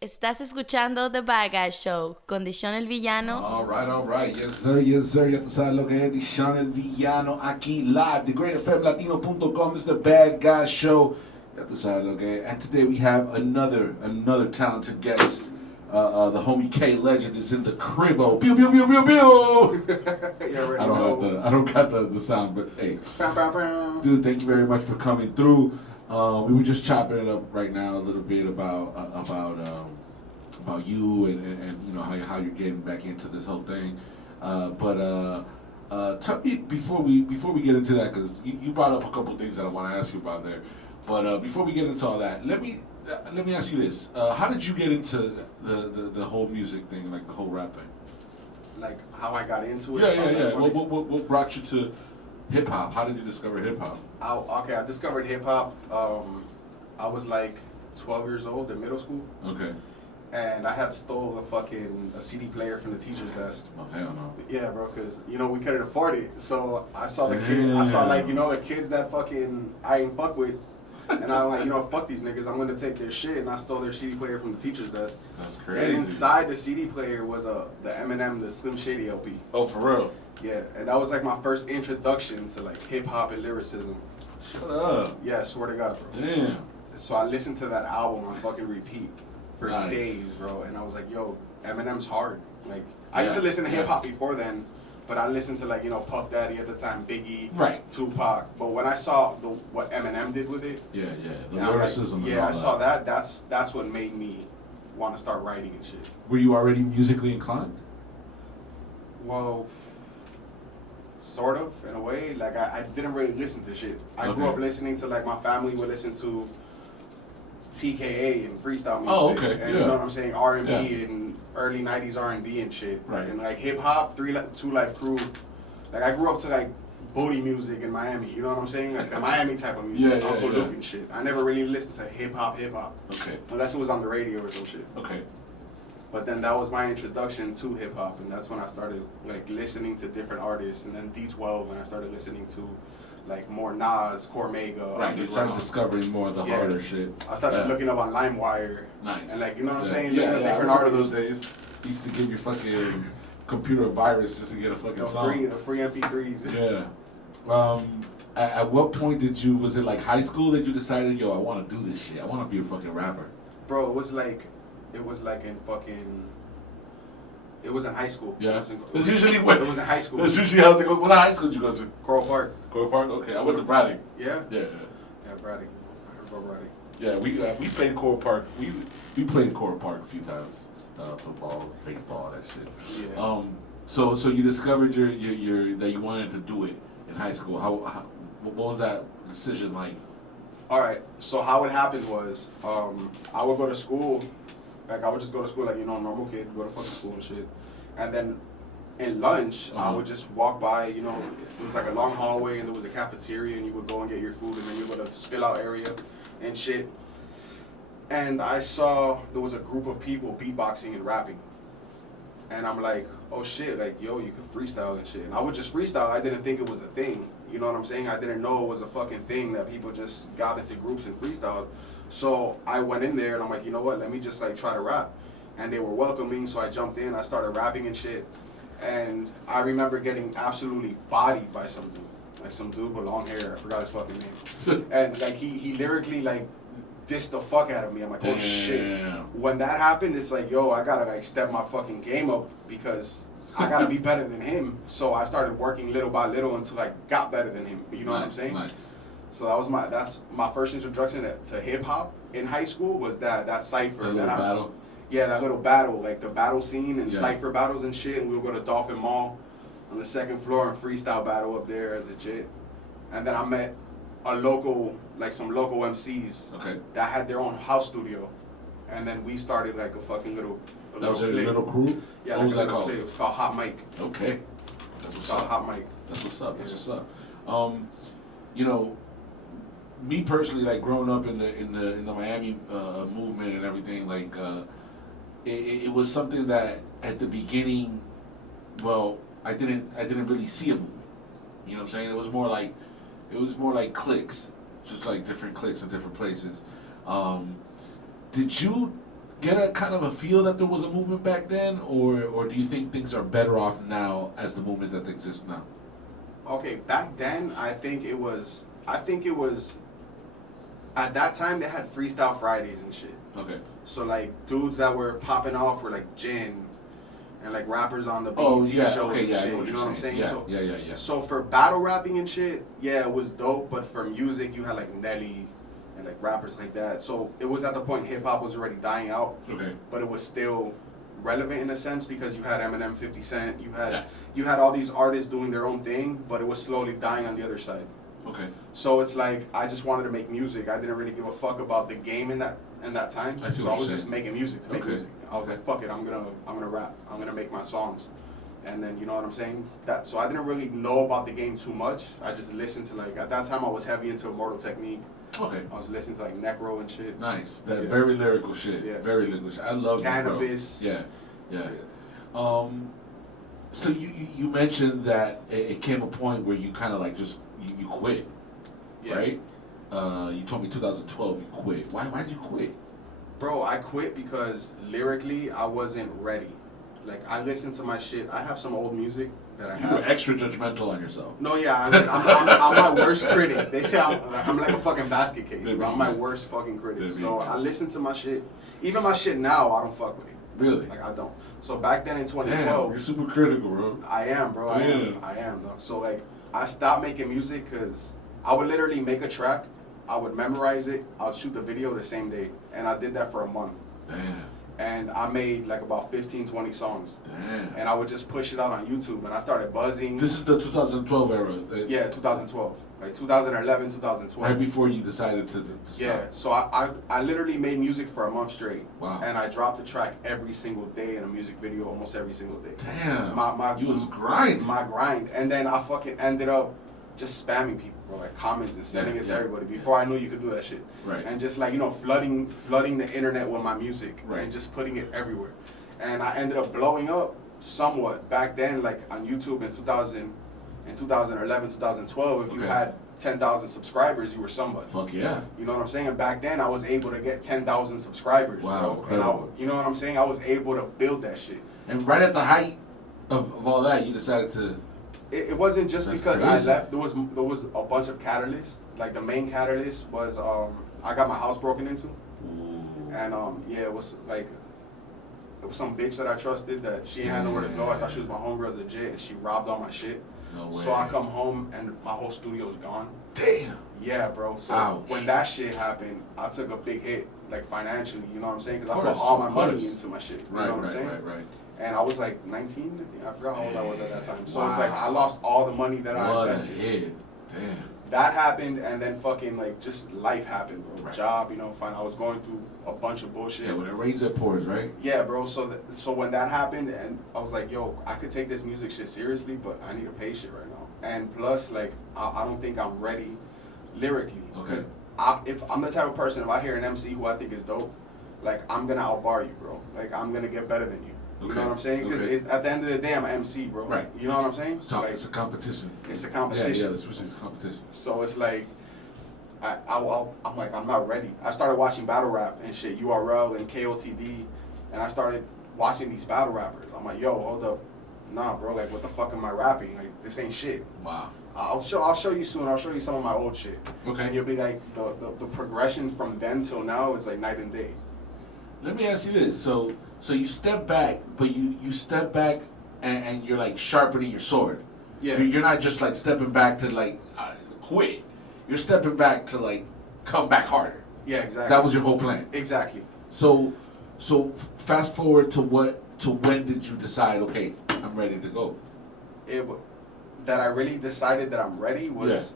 Estás escuchando The Bad Guy Show con D'shon El Villano. All right. Yes, sir. Ya tú sabes lo que es D'shon El Villano aquí live. Dagr8fm Latino.com. This is The Bad Guy Show. Ya tú sabes lo que es. And today we have another talented guest. The homie K Legend is in the cribbo. Pew pew pew pew pew. I don't got the sound, but hey, dude, thank you very much for coming through. We were just chopping it up right now a little bit about you and you know how you're getting back into this whole thing. Tell me before we get into that, because you brought up a couple of things that I want to ask you about there. But before we get into all that, let me ask you this: how did you get into the whole music thing, like the whole rap thing? Like how I got into it? Yeah. What brought you to hip hop? How did you discover hip hop? I discovered hip hop. I was like 12 years old in middle school. Okay. And I had stole a CD player from the teacher's desk. Oh hell no. Yeah, bro, because we couldn't afford it. So I saw the kids that fucking I ain't fuck with. And I'm like, fuck these niggas. I'm gonna take their shit, and I stole their CD player from the teacher's desk. That's crazy. And inside the CD player was the Eminem, the Slim Shady LP. Oh, for real? Yeah, and that was like my first introduction to like hip hop and lyricism. Shut up. Yeah, I swear to God, bro. Damn. So I listened to that album on fucking repeat for Nice. days, bro, and I was like, yo, Eminem's hard. Like I used to listen to hip hop before then. But I listened to Puff Daddy at the time, Biggie, right, Tupac. But when I saw what Eminem did with it, the lyricism. Like, I saw that. That's what made me want to start writing and shit. Were you already musically inclined? Well, sort of in a way. Like I didn't really listen to shit. I grew up listening to my family would listen to TKA and freestyle music. Oh, okay. And you know what I'm saying? R&B and early 90s R&B and shit. Right. And hip hop, Two Life Crew. Like I grew up to booty music in Miami. You know what I'm saying? Like the Miami type of music. Uncle Luke and shit. I never really listened to hip hop. Okay. Unless it was on the radio or some shit. Okay. But then that was my introduction to hip hop, and that's when I started listening to different artists, and then D12, and I started listening to more Nas, Cormega. Right, you started discovering more of the harder shit. I started looking up on LimeWire. Nice. And you know what I'm saying? Yeah, looking at different I remember artists. those days. You used to give your fucking computer a virus just to get a fucking song. The free MP3s. Yeah. At what point was it high school that you decided, yo, I want to do this shit. I want to be a fucking rapper? Bro, it was in high school. Yeah. It was in high school. That's usually how's it go. What high school did you go to? Coral Park. Coral Park? Okay. I went to Braddock. Yeah? Yeah, Braddock. I heard about Braddock. Yeah, we played Coral Park. We played Coral Park a few times. Football, baseball, that shit. Yeah. So you discovered your that you wanted to do it in high school. What was that decision like? All right. So how it happened was, I would go to school. I would just go to school a normal kid, go to fucking school and shit. And then in lunch, I would just walk by, it was a long hallway and there was a cafeteria and you would go and get your food and then you would go to the spill out area and shit. And I saw there was a group of people beatboxing and rapping. And I'm like, oh shit, yo, you could freestyle and shit. And I would just freestyle. I didn't think it was a thing. You know what I'm saying? I didn't know it was a fucking thing that people just got into groups and freestyled. So I went in there and I'm like, you know what? Let me just try to rap. And they were welcoming, so I jumped in. I started rapping and shit. And I remember getting absolutely bodied by some dude. Some dude with long hair. I forgot his fucking name. And he lyrically dissed the fuck out of me. I'm like, oh shit. When that happened, it's yo, I gotta step my fucking game up because I gotta be better than him. So I started working little by little until I got better than him. You know what I'm saying? Nice. So that's my first introduction to hip hop in high school was that cipher. That little battle. Yeah, that little battle, the battle scene and cipher battles and shit. And we would go to Dolphin Mall on the second floor and freestyle battle up there as a kid. And then I met some local MCs that had their own house studio. And then we started a fucking little That was a little crew? Yeah, what was that called? It was called Hot Mic. Okay. It's called Hot Mic. That's what's up. Me personally, growing up in the Miami movement and everything, it was something that at the beginning, well, I didn't really see a movement. You know what I'm saying? It was more like cliques, just different cliques in different places. Did you get a kind of a feel that there was a movement back then, or do you think things are better off now as the movement that exists now? Okay, back then I think it was at that time they had Freestyle Fridays and shit. Okay. So like dudes that were popping off were like Jin and like rappers on the BET shows and shit. You know what I'm saying? Yeah. So for battle rapping and shit, yeah, it was dope. But for music, you had like Nelly and like rappers like that. So it was at the point hip hop was already dying out. Okay. But it was still relevant in a sense because you had Eminem, 50 Cent, you had all these artists doing their own thing, but it was slowly dying on the other side. Okay. So it's like I just wanted to make music. I didn't really give a fuck about the game in that time. So I was just making music to make music. I was like, fuck it, I'm gonna rap. I'm gonna make my songs. And then you know what I'm saying? So I didn't really know about the game too much. I just listened to like at that time I was heavy into Immortal Technique. Okay. I was listening to like Necro and shit. Nice. That very lyrical shit. Yeah. Very lyrical shit. I love Cannabis. Necro. Yeah. So you mentioned that it came a point where you kind of like just you quit, right? You told me 2012 you quit. Why did you quit? Bro, I quit because lyrically I wasn't ready. Like I listened to my shit. I have some old music that I have. You were extra judgmental on yourself. No, yeah, I'm my worst critic. They say I'm like a fucking basket case. Bro. I'm my worst fucking critic. So I listen to my shit. Even my shit now, I don't fuck with it. Really? Like I don't. So back then in 2012, damn, you're super critical, bro. I am, bro. I am, though. So like I stopped making music because I would literally make a track, I would memorize it, I'll shoot the video the same day, and I did that for a month. Damn. And I made like about 15, 20 songs. Damn. And I would just push it out on YouTube, and I started buzzing. This is the 2012 era. Yeah, 2012. Like 2011, 2012. Right before you decided to stop. Yeah, so I literally made music for a month straight. Wow. And I dropped a track every single day in a music video almost every single day. Damn. You was grind. My grind. And then I fucking ended up just spamming people, bro, like comments and sending it to everybody before I knew you could do that shit. Right. And just like, you know, flooding the internet with my music. Right. And just putting it everywhere. And I ended up blowing up somewhat back then, like on YouTube in 2011, 2012, if you had 10,000 subscribers, you were somebody. Fuck yeah. You know what I'm saying? And back then, I was able to get 10,000 subscribers, wow, bro. And you know what I'm saying? I was able to build that shit. And right at the height of all that, you decided to... It wasn't just because crazy. I left. There was a bunch of catalysts. Like the main catalyst was I got my house broken into. Ooh. And yeah, it was some bitch that I trusted that she had nowhere to go. I thought she was my homegirl legit, and she robbed all my shit. No way. So I come home and my whole studio's gone. Damn. Yeah, bro. So ouch. When that shit happened, I took a big hit, like financially. You know what I'm saying? Because I put all my money into my shit. You know what I'm saying? Right. And I was like 19, I think. I forgot how old I was at that time. So it's like I lost all the money that I invested. What a hit. Damn. That happened, and then fucking like just life happened, bro. Right. Job, you know, fine. I was going through a bunch of bullshit. Yeah, when it rains, it pours, right? Yeah, bro. So when that happened, and I was like, yo, I could take this music shit seriously, but I need to pay shit right now. And plus, like, I don't think I'm ready lyrically. Okay. If I'm the type of person, if I hear an MC who I think is dope, like, I'm gonna outbar you, bro. Like, I'm gonna get better than you. You know what I'm saying? Because at the end of the day, I'm an MC, bro. Right. You know what I'm saying? So like, it's a competition. It's a competition. Yeah, especially it's a competition. So it's like, I'm like, I'm not ready. I started watching battle rap and shit, URL and KOTD, and I started watching these battle rappers. I'm like, yo, hold up. Nah, bro, like, what the fuck am I rapping? Like, this ain't shit. Wow. I'll show you soon. I'll show you some of my old shit. Okay. And you'll be like, the progression from then till now is like night and day. Let me ask you this. So you step back, but you step back and you're like sharpening your sword. Yeah. You're not just like stepping back to like quit. You're stepping back to like come back harder. Yeah, exactly. That was your whole plan. Exactly. So fast forward to when did you decide, okay, I'm ready to go? That I really decided that I'm ready was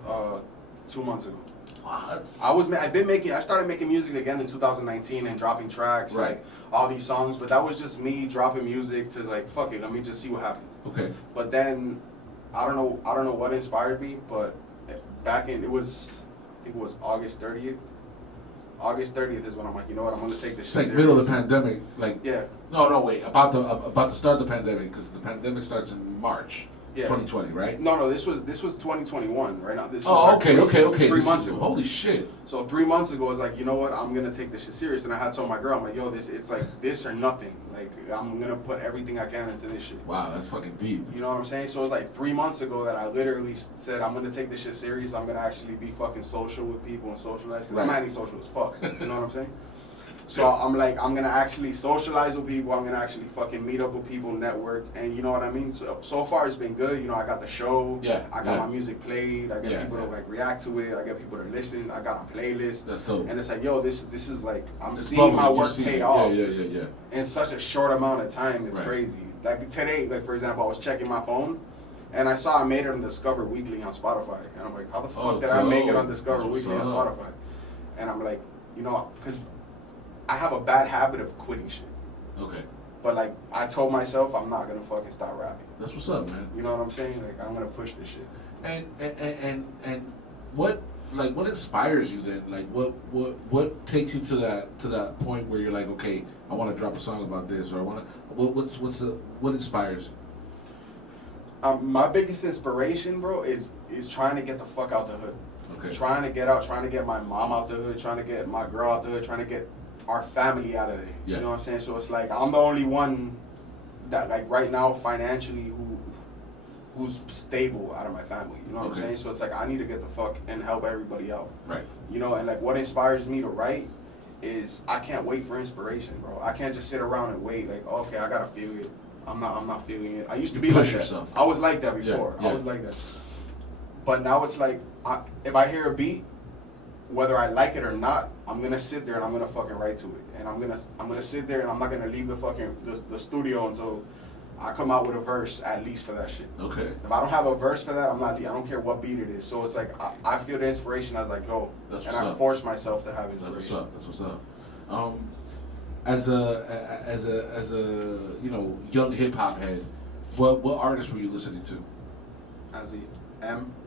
2 months ago. What? I started making music again in 2019 and dropping tracks, right. like all these songs, but that was just me dropping music to like, fuck it, let me just see what happens. Okay. But then I don't know what inspired me, but I think it was August 30th. August 30th is when I'm like, you know what, I'm gonna take this shit like serious. middle of the pandemic, like yeah. No, wait, about to start the pandemic, because the pandemic starts in March. Yeah. 2020, right? No, this was 2021 right now. This Oh, was okay. Three months ago. Holy shit. So 3 months ago, I was like, you know what? I'm gonna take this shit serious, and I had told my girl, I'm like, yo, it's like this or nothing. Like, I'm gonna put everything I can into this shit. Wow, that's fucking deep. You know what I'm saying? So it was like 3 months ago that I literally said, I'm gonna take this shit serious. I'm gonna actually be fucking social with people and socialize, because I'm antisocial as fuck. You know what I'm saying? So I'm like, I'm gonna actually socialize with people. I'm gonna actually fucking meet up with people, network, and you know what I mean. So far it's been good. You know, I got the show. Yeah. I got my music played. I get people to like react to it. I get people to listen. I got a playlist. That's dope. And it's like, yo, this is like I'm seeing my work pay off. Yeah. In such a short amount of time, it's crazy. Like today, like for example, I was checking my phone, and I saw I made it on Discover Weekly on Spotify, and I'm like, how the fuck did I make it on Discover Weekly on Spotify? And I'm like, you know, because I have a bad habit of quitting shit. Okay. But like I told myself, I'm not gonna fucking stop rapping. That's what's up, man. You know what I'm saying? Like I'm gonna push this shit. And what inspires you then? Like what takes you to that point where you're like, okay, I want to drop a song about this, or I want to what inspires you? My biggest inspiration, bro, is trying to get the fuck out the hood. Okay. Trying to get out, trying to get my mom out the hood, trying to get my girl out the hood, trying to get our family out of there. Yeah. You know what I'm saying? So it's like I'm the only one that like right now financially who's stable out of my family. You know what I'm saying? So it's like I need to get the fuck and help everybody out. Right. You know, and like what inspires me to write is I can't wait for inspiration, bro. I can't just sit around and wait like, okay, I gotta feel it. I'm not feeling it. I used to be like that. I was like that before. Yeah. I was like that. But now it's like if I hear a beat, whether I like it or not, I'm gonna sit there and I'm gonna fucking write to it, and I'm gonna sit there and I'm not gonna leave the studio until I come out with a verse at least for that shit. Okay. If I don't have a verse for that, I don't care what beat it is. So it's like I feel the inspiration as I go, and I force myself to have inspiration. That's what's up. As a you know young hip hop head, what artists were you listening to? As the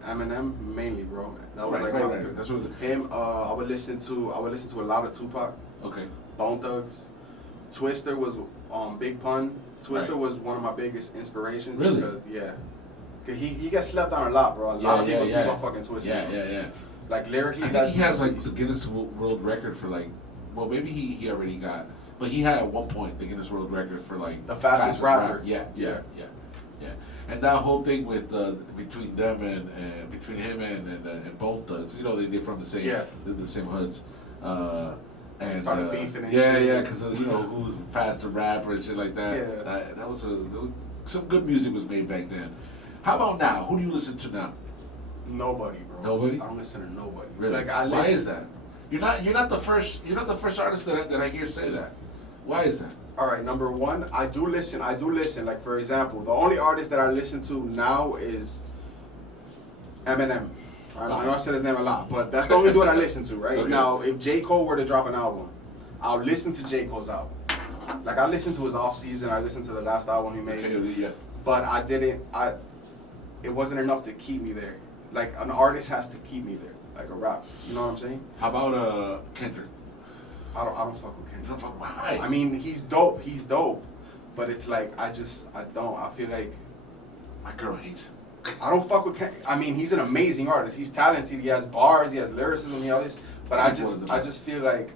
Eminem mainly, bro. That was right. That's what him. I would listen to a lot of Tupac. Okay. Bone Thugs. Twister was Big Pun. Twister was one of my biggest inspirations. Really? Because he gets slept on a lot, bro. A lot of people sleep on fucking Twister. Yeah. Like lyrically, I think he has like the Guinness World Record for like, well maybe he already got, but he had at one point the Guinness World Record for like the fastest rapper. Yeah. And that whole thing with between them and between him and Bone Thugs, you know, they're from the same the same hoods. And started beefing and shit. Because you know who's faster rapper and shit like that. Yeah. That was some good music was made back then. How about now? Who do you listen to now? Nobody, bro. Nobody? I don't listen to nobody. Really? Like Why is that? You're not the first artist that I hear say that. Why is that? All right, number one, I do listen. Like for example, the only artist that I listen to now is Eminem. Right? I know I said his name a lot, but that's the only dude I listen to. Right now, if J. Cole were to drop an album, I'll listen to J. Cole's album. Like I listened to his off season. I listened to the last album he made. But I didn't. It wasn't enough to keep me there. Like an artist has to keep me there, like a rap. You know what I'm saying? How about Kendrick? I don't fuck with Kendrick. You don't fuck. Why? I mean, he's dope. But it's like I don't. I feel like my girl hates him. I don't fuck with Kendrick. I mean, he's an amazing artist. He's talented. He has bars. He has lyricism. He all this. But I just feel like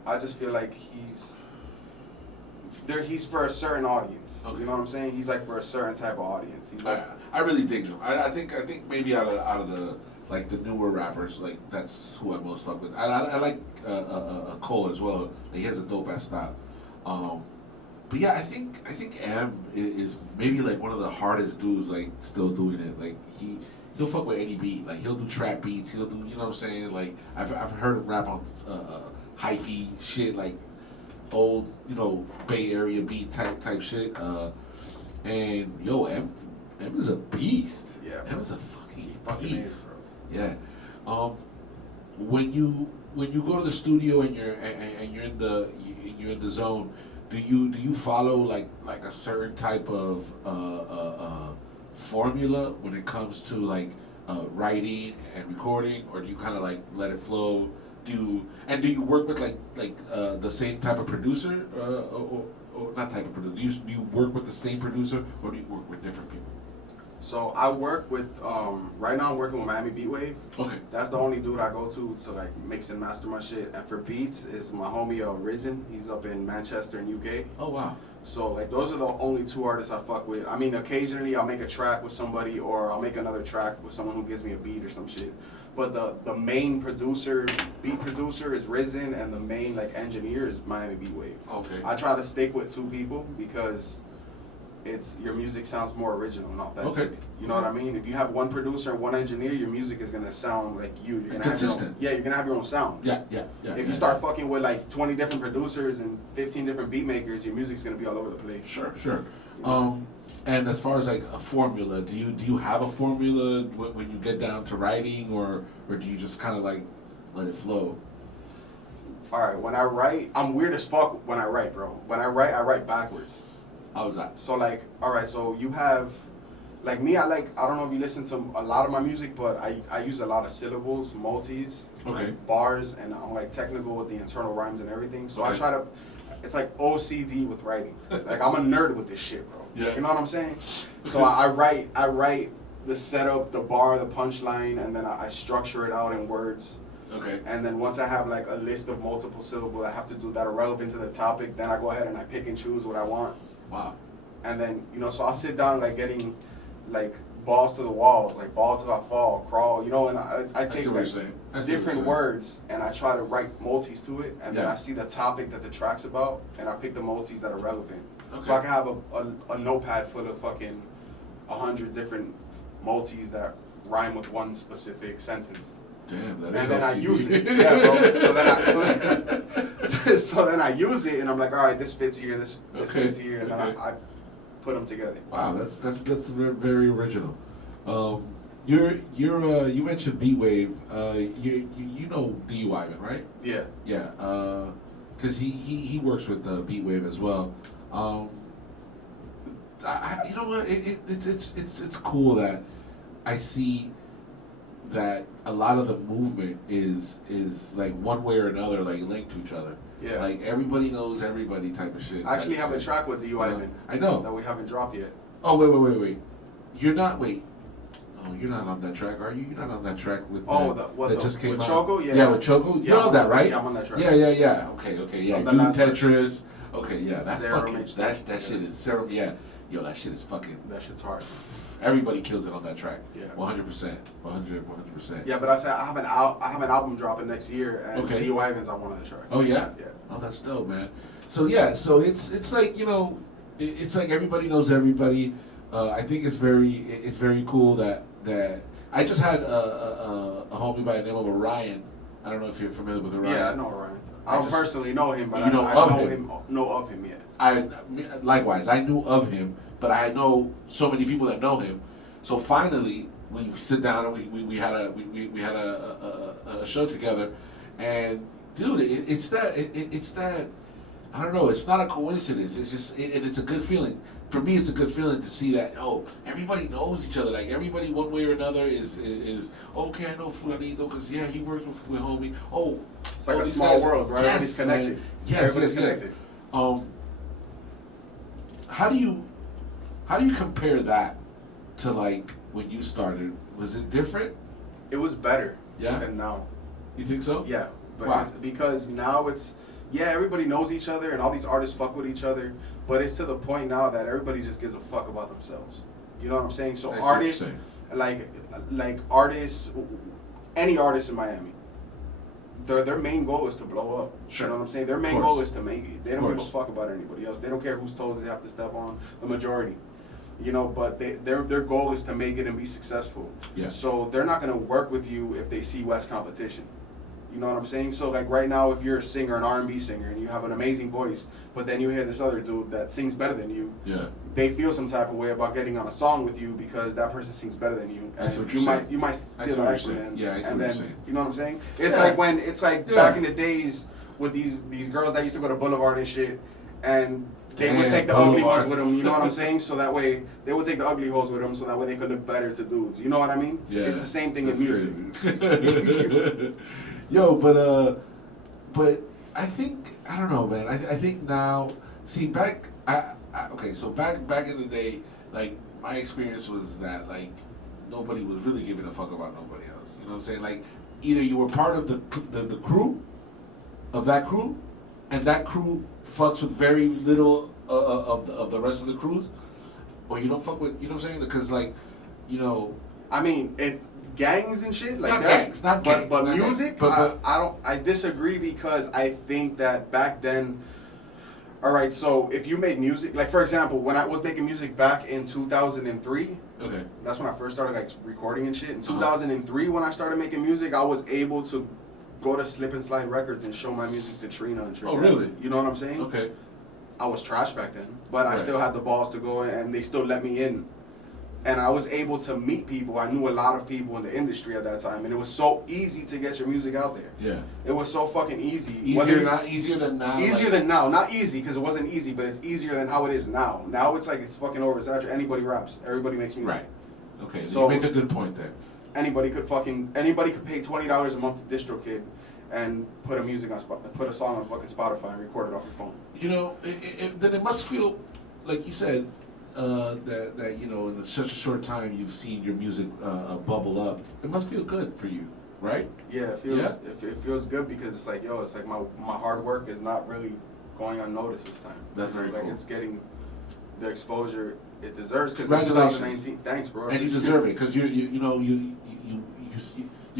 he's for a certain audience. Okay. You know what I'm saying? He's like for a certain type of audience. He's like, I really dig him. I think maybe out of the like the newer rappers, like that's who I most fuck with. I like Cole as well. Like, he has a dope ass style. But yeah, I think M is maybe like one of the hardest dudes like still doing it. Like he'll fuck with any beat. Like he'll do trap beats. He'll do, you know what I'm saying? Like I've heard him rap on hyphy shit, like old, you know, Bay Area beat type shit. And yo, M is a beast. Yeah, M is a fucking beast. Is, bro. Yeah. When you go to the studio and you're in the zone, do you follow like a certain type of formula when it comes to like writing and recording, or do you kind of like let it flow? Do you work with like the same type of producer or not type of producer? Do you work with the same producer, or do you work with different people? So I work with right now I'm working with Miami Beat Wave. Okay. That's the only dude I go to like mix and master my shit. And for beats is my homie Risen. He's up in Manchester in UK. Oh wow. So like those are the only two artists I fuck with. I mean, occasionally I'll make a track with somebody, or I'll make another track with someone who gives me a beat or some shit. But the main producer, beat producer, is Risen, and the main like engineer is Miami Beat Wave. Okay. I try to stick with two people because it's your music sounds more original and authentic. Okay. You know what I mean? If you have one producer and one engineer, your music is gonna sound like you. You're gonna consistent. Have your own, you're gonna have your own sound. Yeah. If you start fucking with like 20 different producers and 15 different beat makers, your music's gonna be all over the place. Sure. And as far as like a formula, do you have a formula when you get down to writing, or do you just kind of like let it flow? All right, when I write, I'm weird as fuck when I write, bro. When I write backwards. How's that? So like, all right, so you have, like me, I don't know if you listen to a lot of my music, but I use a lot of syllables, multis, Okay. like bars, and I'm like technical with the internal rhymes and everything. So I Okay. try to, it's like OCD with writing. Like I'm a nerd with this shit, bro. Yeah. You know what I'm saying? So I write the setup, the bar, the punchline, and then I structure it out in words. Okay. And then once I have like a list of multiple syllables I have to do that are relevant to the topic, then I go ahead and I pick and choose what I want. Wow. And then, so I'll sit down like getting like balls to the walls, like ball till I fall, crawl, and I take see what like you're saying. I see what different you're saying. words and I try to write multis to it, and then Yeah. I see the topic that the track's about and I pick the multis that are relevant. Okay. So I can have a notepad full of fucking 100 different multis that rhyme with one specific sentence. Damn, that is And then I OCD. use it. Yeah, bro. So then I use it, and I'm like, all right, this fits here, this Okay. fits here, and then Okay. I put them together. Wow, that's very original. You mentioned Beat Wave. You know D. Wyman, right? Yeah. Yeah. Because he works with Beat Wave as well. You know what? It's cool that I see that a lot of the movement is like one way or another like linked to each other. Yeah. Like everybody knows everybody type of shit. I actually have a track with D.U. Ivan I know. that we haven't dropped yet. Oh wait. You're not Oh, you're not on that track, are you? You're not on that track with that just came with out. Choco? Yeah. Yeah, with Choco. Yeah, You're on that, right? Yeah, I'm on that track. Yeah. Okay. Yeah. Of the You last Tetris. Okay, yeah. That Serum fucking mixed that up. that shit is serum. Yeah. Yo, that shit is fucking. That shit's hard. Everybody kills it on that track. Yeah. 100%. 100%. Yeah, but I said I have an album dropping next year, and Okay. D.U. Ivan's on one of the tracks. Oh yeah. Yeah. Oh, that's dope, man. So yeah, so it's like it's like everybody knows everybody. I think it's very cool that I just had a homie by the name of Orion. I don't know if you're familiar with Orion. Yeah, I know Orion. I don't personally know him, but You know I of know him. know of him yet. Likewise, I knew of him, but I know so many people that know him. So finally, we sit down and we had a show together, and dude, it's that I don't know. It's not a coincidence. It's just it's a good feeling. For me, it's a good feeling to see that everybody knows each other. Like everybody, one way or another, is okay. I know Fulanito because he works with homie. Oh, It's like a these small guys- world, right? Everybody's connected. Man. Yes, Everybody's yes. connected. How do you compare that to like when you started? Was it different? It was better Yeah? than now. You think so? Yeah, but Why? because now everybody knows each other and all these artists fuck with each other, but it's to the point now that everybody just gives a fuck about themselves. You know what I'm saying? So I see what you're artists, saying. like artists, any artist in Miami, their main goal is to blow up. Sure. You know what I'm saying? Their main Of goal course. is to make it. They Of don't give a course. fuck about anybody else. They don't care whose toes they have to step on. The majority. But their goal is to make it and be successful. Yeah. So they're not gonna work with you if they see less competition. You know what I'm saying? So like right now, if you're a singer, an R&B singer, and you have an amazing voice, but then you hear this other dude that sings better than you, Yeah. they feel some type of way about getting on a song with you because that person sings better than you, I see and what you you're might saying. you might I see steal what the you're act from saying. them. Yeah, I see and what then you're saying. you know what I'm saying? It's Yeah. like Yeah. back in the days with these girls that used to go to Boulevard and shit, and they would Damn, take the ugly Boulevard. hoes with them. You know what I'm saying? So that way they would take the ugly hoes with them, so that way they could look better to dudes. You know what I mean? Yeah. It's the same thing in That's music. crazy. Yo, but I think I don't know, man. I think now, see, back in the day, like my experience was that like nobody was really giving a fuck about nobody else. You know what I'm saying? Like either you were part of the crew, of that crew, and that crew fucks with very little of the rest of the crews, or you don't fuck with. You know what I'm saying? Because like, you know, I mean, gangs and shit like not that. gangs, not gangs, but not music, gangs. I disagree because I think that back then. All right, so if you made music, like for example, when I was making music back in 2003, okay, that's when I first started like recording and shit. In 2003, when I started making music, I was able to go to Slip and Slide Records and show my music to Trina and shit. Oh, really? You know what I'm saying? Okay. I was trash back then, but I still had the balls to go in, and they still let me in. And I was able to meet people. I knew a lot of people in the industry at that time, and it was so easy to get your music out there. Yeah. It was so fucking easy. Easier than now. Easier than now. Not easy, because it wasn't easy, but it's easier than how it is now. Now it's like it's fucking oversaturated. Anybody raps. Everybody makes music. Right. Okay, So you make a good point there. Anybody could pay $20 a month to DistroKid and put a song on fucking Spotify and record it off your phone. You know, then it must feel, like you said, that you know, in such a short time you've seen your music bubble up. It must feel good for you, right? Yeah, it feels good because it's like, yo, it's like my hard work is not really going unnoticed this time. That's very like cool. It's getting the exposure it deserves because in Congratulations. 2019. Thanks, bro. And you deserve it because your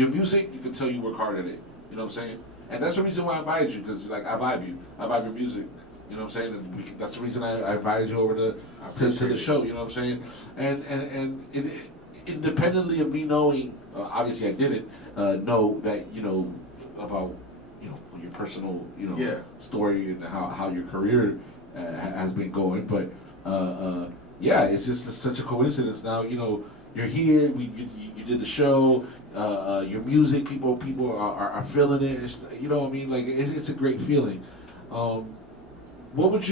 music. You can tell you work hard at it. You know what I'm saying? And that's the reason why I invited you because like I vibe you. I vibe your music. You know what I'm saying? And that's the reason I invited you over to the show. You know what I'm saying? And independently of me knowing, obviously I didn't know that about your personal story and how your career has been going, but yeah, it's just such a coincidence. Now you're here. You did the show. Your music, people are feeling it. It's, you know what I mean? Like it's a great feeling. What would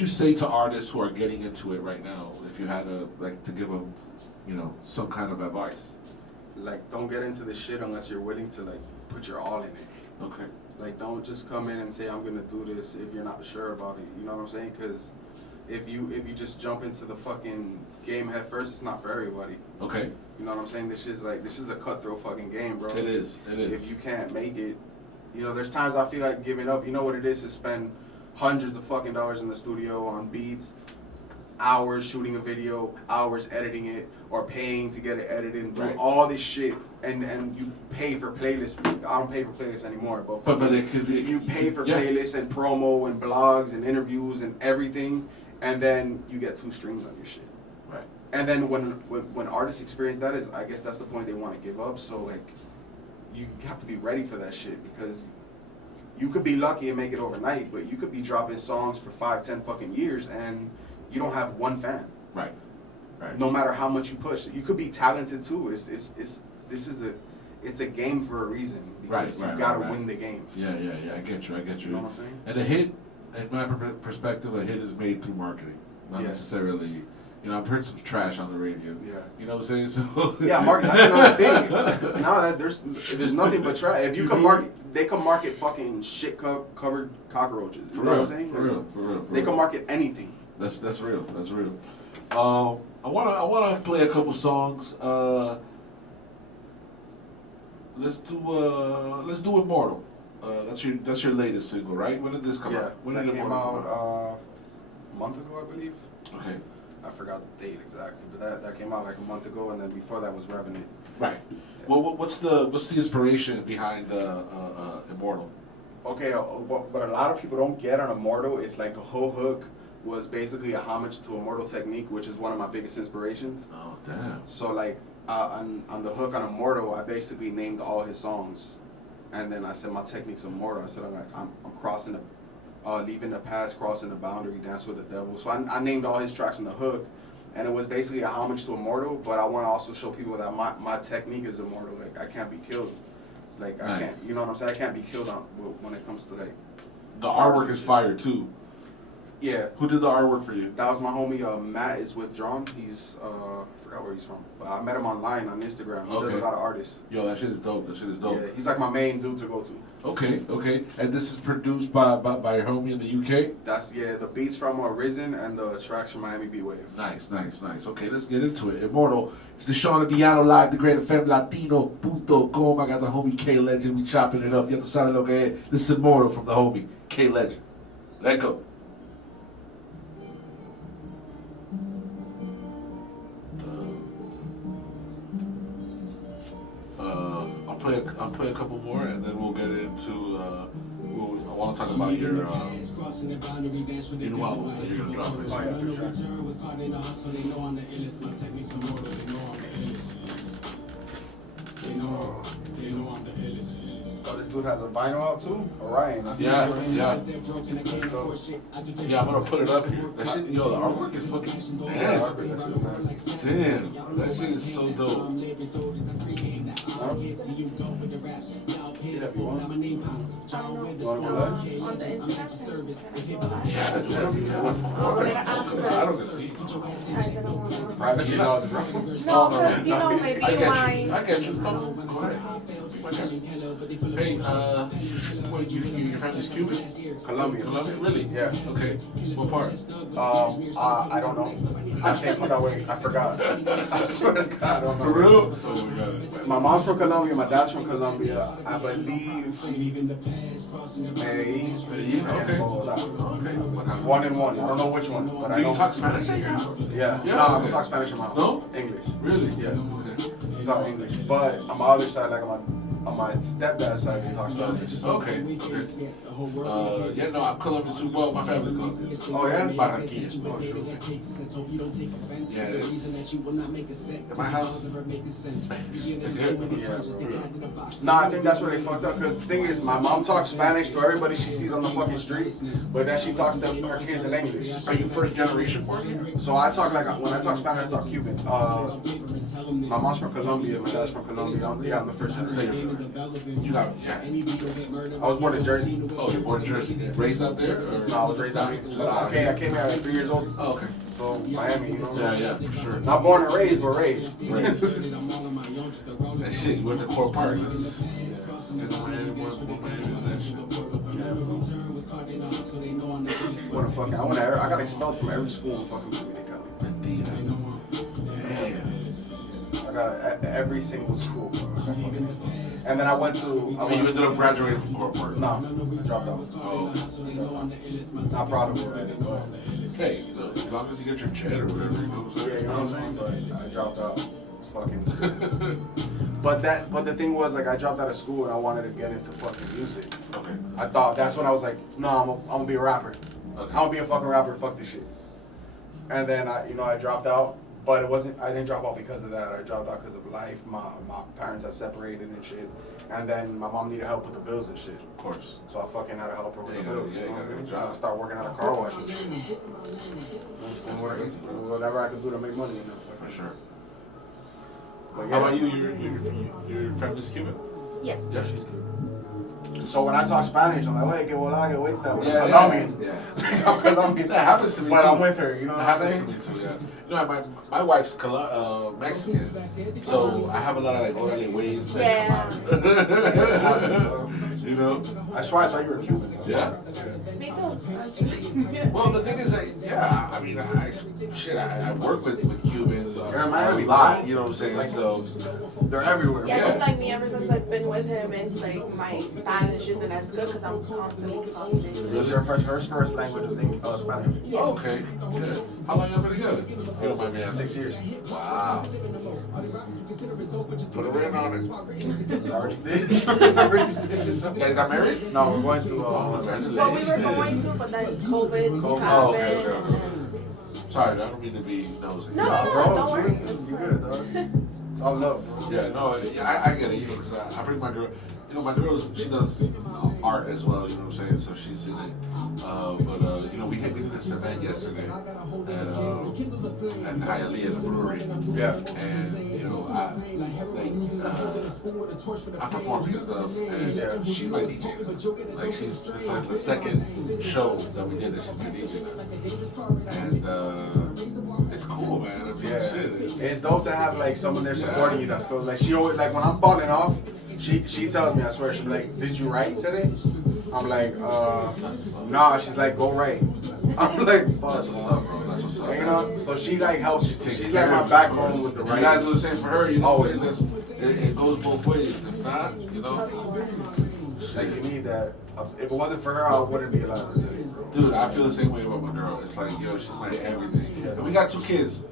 you say to artists who are getting into it right now? If you had to give them, some kind of advice. Like, don't get into this shit unless you're willing to like put your all in it. Okay. Like, don't just come in and say I'm gonna do this if you're not sure about it. You know what I'm saying? Because if you just jump into the fucking game head first, it's not for everybody. Okay. You know what I'm saying? This is a cutthroat fucking game, bro. It is. If you can't make it, there's times I feel like giving up. You know what it is to spend hundreds of fucking dollars in the studio on beats, hours shooting a video, hours editing it, or paying to get it edited, doing all this shit, and you pay for playlists. I don't pay for playlists anymore, but you pay for playlists and promo and blogs and interviews and everything, and then you get 2 streams on your shit. Right. And then when artists experience that, I guess that's the point they want to give up. So like, you have to be ready for that shit because you could be lucky and make it overnight, but you could be dropping songs for 5-10 fucking years and you don't have one fan. Right. No matter how much you push, you could be talented too. It's a game for a reason because you gotta win the game. Yeah. I get you. You know what I'm saying? And a hit, in my perspective, a hit is made through marketing, not necessarily. I've heard some trash on the radio. Yeah. You know what I'm saying? So yeah, market. That's another thing. No, there's nothing but trash. If you can market, they can market fucking shit covered cockroaches. You know what I'm saying? For real. They can market anything. That's real. I wanna play a couple songs. Let's do Immortal. That's your latest single, right? When did this come out? When did it came out? A month ago, I believe. Okay. I forgot the date exactly, but that came out like a month ago, and then before that was Revenant. Right. Well, what's the inspiration behind Immortal? Okay, but a lot of people don't get on Immortal. It's like the whole hook was basically a homage to Immortal Technique, which is one of my biggest inspirations. Oh damn. So like on the hook on Immortal, I basically named all his songs, and then I said my technique's immortal. I said I'm crossing the leaving the past, crossing the boundary, dance with the devil. So I named all his tracks in the hook, and it was basically a homage to Immortal. But I want to also show people that my technique is immortal. Like I can't be killed. Like I can't, you know what I'm saying? I can't be killed when it comes to like. The artwork is fire too. Yeah. Who did the artwork for you? That was my homie. Matt is withdrawn. He's I forgot where he's from, but I met him online on Instagram. He does a lot of artists. Yo, that shit is dope. Yeah, he's like my main dude to go to. Okay. And this is produced by your homie in the UK? That's the beats from Risen and the tracks from Miami Beat Wave. Nice. Okay, let's get into it. Immortal. It's D'shon El Villano live, Dagr8fm Latino.com. I got the homie K Legend. We chopping it up. Ya tú sabes lo que es. This is Immortal from the homie K Legend. Let go. I'll play a couple more, and then we'll get into. I want to talk about your new album that you're gonna drop. Oh yeah, for sure. Oh, this dude has a vinyl out too? Orion. Yeah, I'm gonna put it up here. That shit, yo, the artwork is fucking nasty. Damn, that shit is so dope. Yeah, if you want. On the Instagram. I don't see. Private shit out, bro. No, because you know, maybe I get my... you. Go ahead. Hey, what, your family's Cuban? Colombian. Really? Yeah. Okay. What part? I don't know. I can't put that way. I forgot. I swear to God, I don't know. For real? Oh my God. My mom's from Colombia. My dad's from Colombia. I believe. Okay. One and one. I don't know which one, but Do I you know. talk Spanish at your house? Yeah. Yeah, No, I okay. don't talk Spanish in my house. No? English. Really? Yeah. Okay. It's all English. But on my other side, like on my stepdad's side, he talks Spanish. Okay. Yeah, no, I'm Colombian too. Well, my family's Colombian. Oh yeah. Barranquilla. Oh, sure. Yeah, it's in my house. Spanish. Yeah, bro. Nah, I think that's where they fucked up. Because the thing is, my mom talks Spanish to everybody she sees on the fucking street, but then she talks to her kids in English. Are you first generation born here? So I talk when I talk Spanish, I talk Cuban. My mom's from Colombia, my dad's from Colombia. I'm the first generation. You got, yeah. I was born in Jersey. Oh, you're born in Jersey. Raised out there? Or? No, I was raised out here. I came here at 3 years old. Oh, okay. So Miami, you know. Yeah, for sure. Not born and raised, but raised. That shit, you went to Core Park. That's, I got expelled from every school in fucking Dominican. I got every single school, bro. And then I went to. you ended up graduating from Core Park? No, I dropped out. Oh. Not proud of it, really, but. Hey, you know, as long as you get your cheddar or whatever, you know what I'm saying? Yeah, you know what I'm saying? But I dropped out. Fucking. But the thing was, like, I dropped out of school and I wanted to get into fucking music. Okay. I thought that's when I was like, no, I'm gonna be a rapper. Okay. I'm gonna be a fucking rapper. Fuck this shit. And then I dropped out, but it wasn't. I didn't drop out because of that. I dropped out because of life. My parents had separated and shit, and then my mom needed help with the bills and shit. Of course. So I fucking had to help her with the Yeah, bills. you gotta get a I job. start working at a car wash and shit. Whatever I could do to make money, you know. For sure. But How about you? Your family's Cuban? Yes. Yeah, she's Cuban. So when I talk Spanish, I'm like, wait, que vola, que vuelta. I'm Yeah, Colombian. yeah. I'm Colombian. That happens to me But too. I'm with her, you know what That I'm happens saying? to me too, yeah. You know, my wife's Mexican, so I have a lot of like orale ways that come out. You know? I swear I thought you were Cuban. Yeah. Me too. Well, the thing is that, yeah, I mean, I work with Cubans a Miami, lot, bro. you know what I'm saying? It's like- So, They're everywhere. Yeah, bro. just like me, ever since I've been with him, it's like my Spanish isn't as good because I'm constantly talking English. Her first language was Spanish. Yes. oh, okay. Yeah. How long y'all been together? You don't mind me asking. 6 years. Wow. Put a ring on it. I already did. You guys got married? No, we're going to. Well, we were going to, but then COVID Oh, happened. okay. And then... Sorry, I don't mean to be nosy. No, bro, don't worry. dude, you good, dog. It's all love, bro. Yeah, no, I get it. You know, 'cause I bring my girl. you know, my girl, she does art as well, you know what I'm saying? So she's in it. But you know, we did this event yesterday at Hialeah, the brewery. Yeah. And, you know, I performed and stuff, and she's my DJ. Like, this is like the second show that we did that she's my DJ now. And it's cool, man. I mean, Yeah. shit, It's dope to have like someone there supporting you. That's cool. Like she always like when I'm falling off, she tells me, I swear, she'll be like, "Did you write today?" I'm like, nah. She's like, "Go write." I'm like, fuck. That's what's up, bro. That's what's up. And, you know, so she like helps. She's care like my of you, backbone bro. with the You writing. gotta do the same for her, you know. Always. It goes both ways. If not, you know. Like you need that. If it wasn't for her, I wouldn't be alive today, bro. Dude, I feel the same way about my girl. It's like, yo, she's my everything. And we got 2 kids,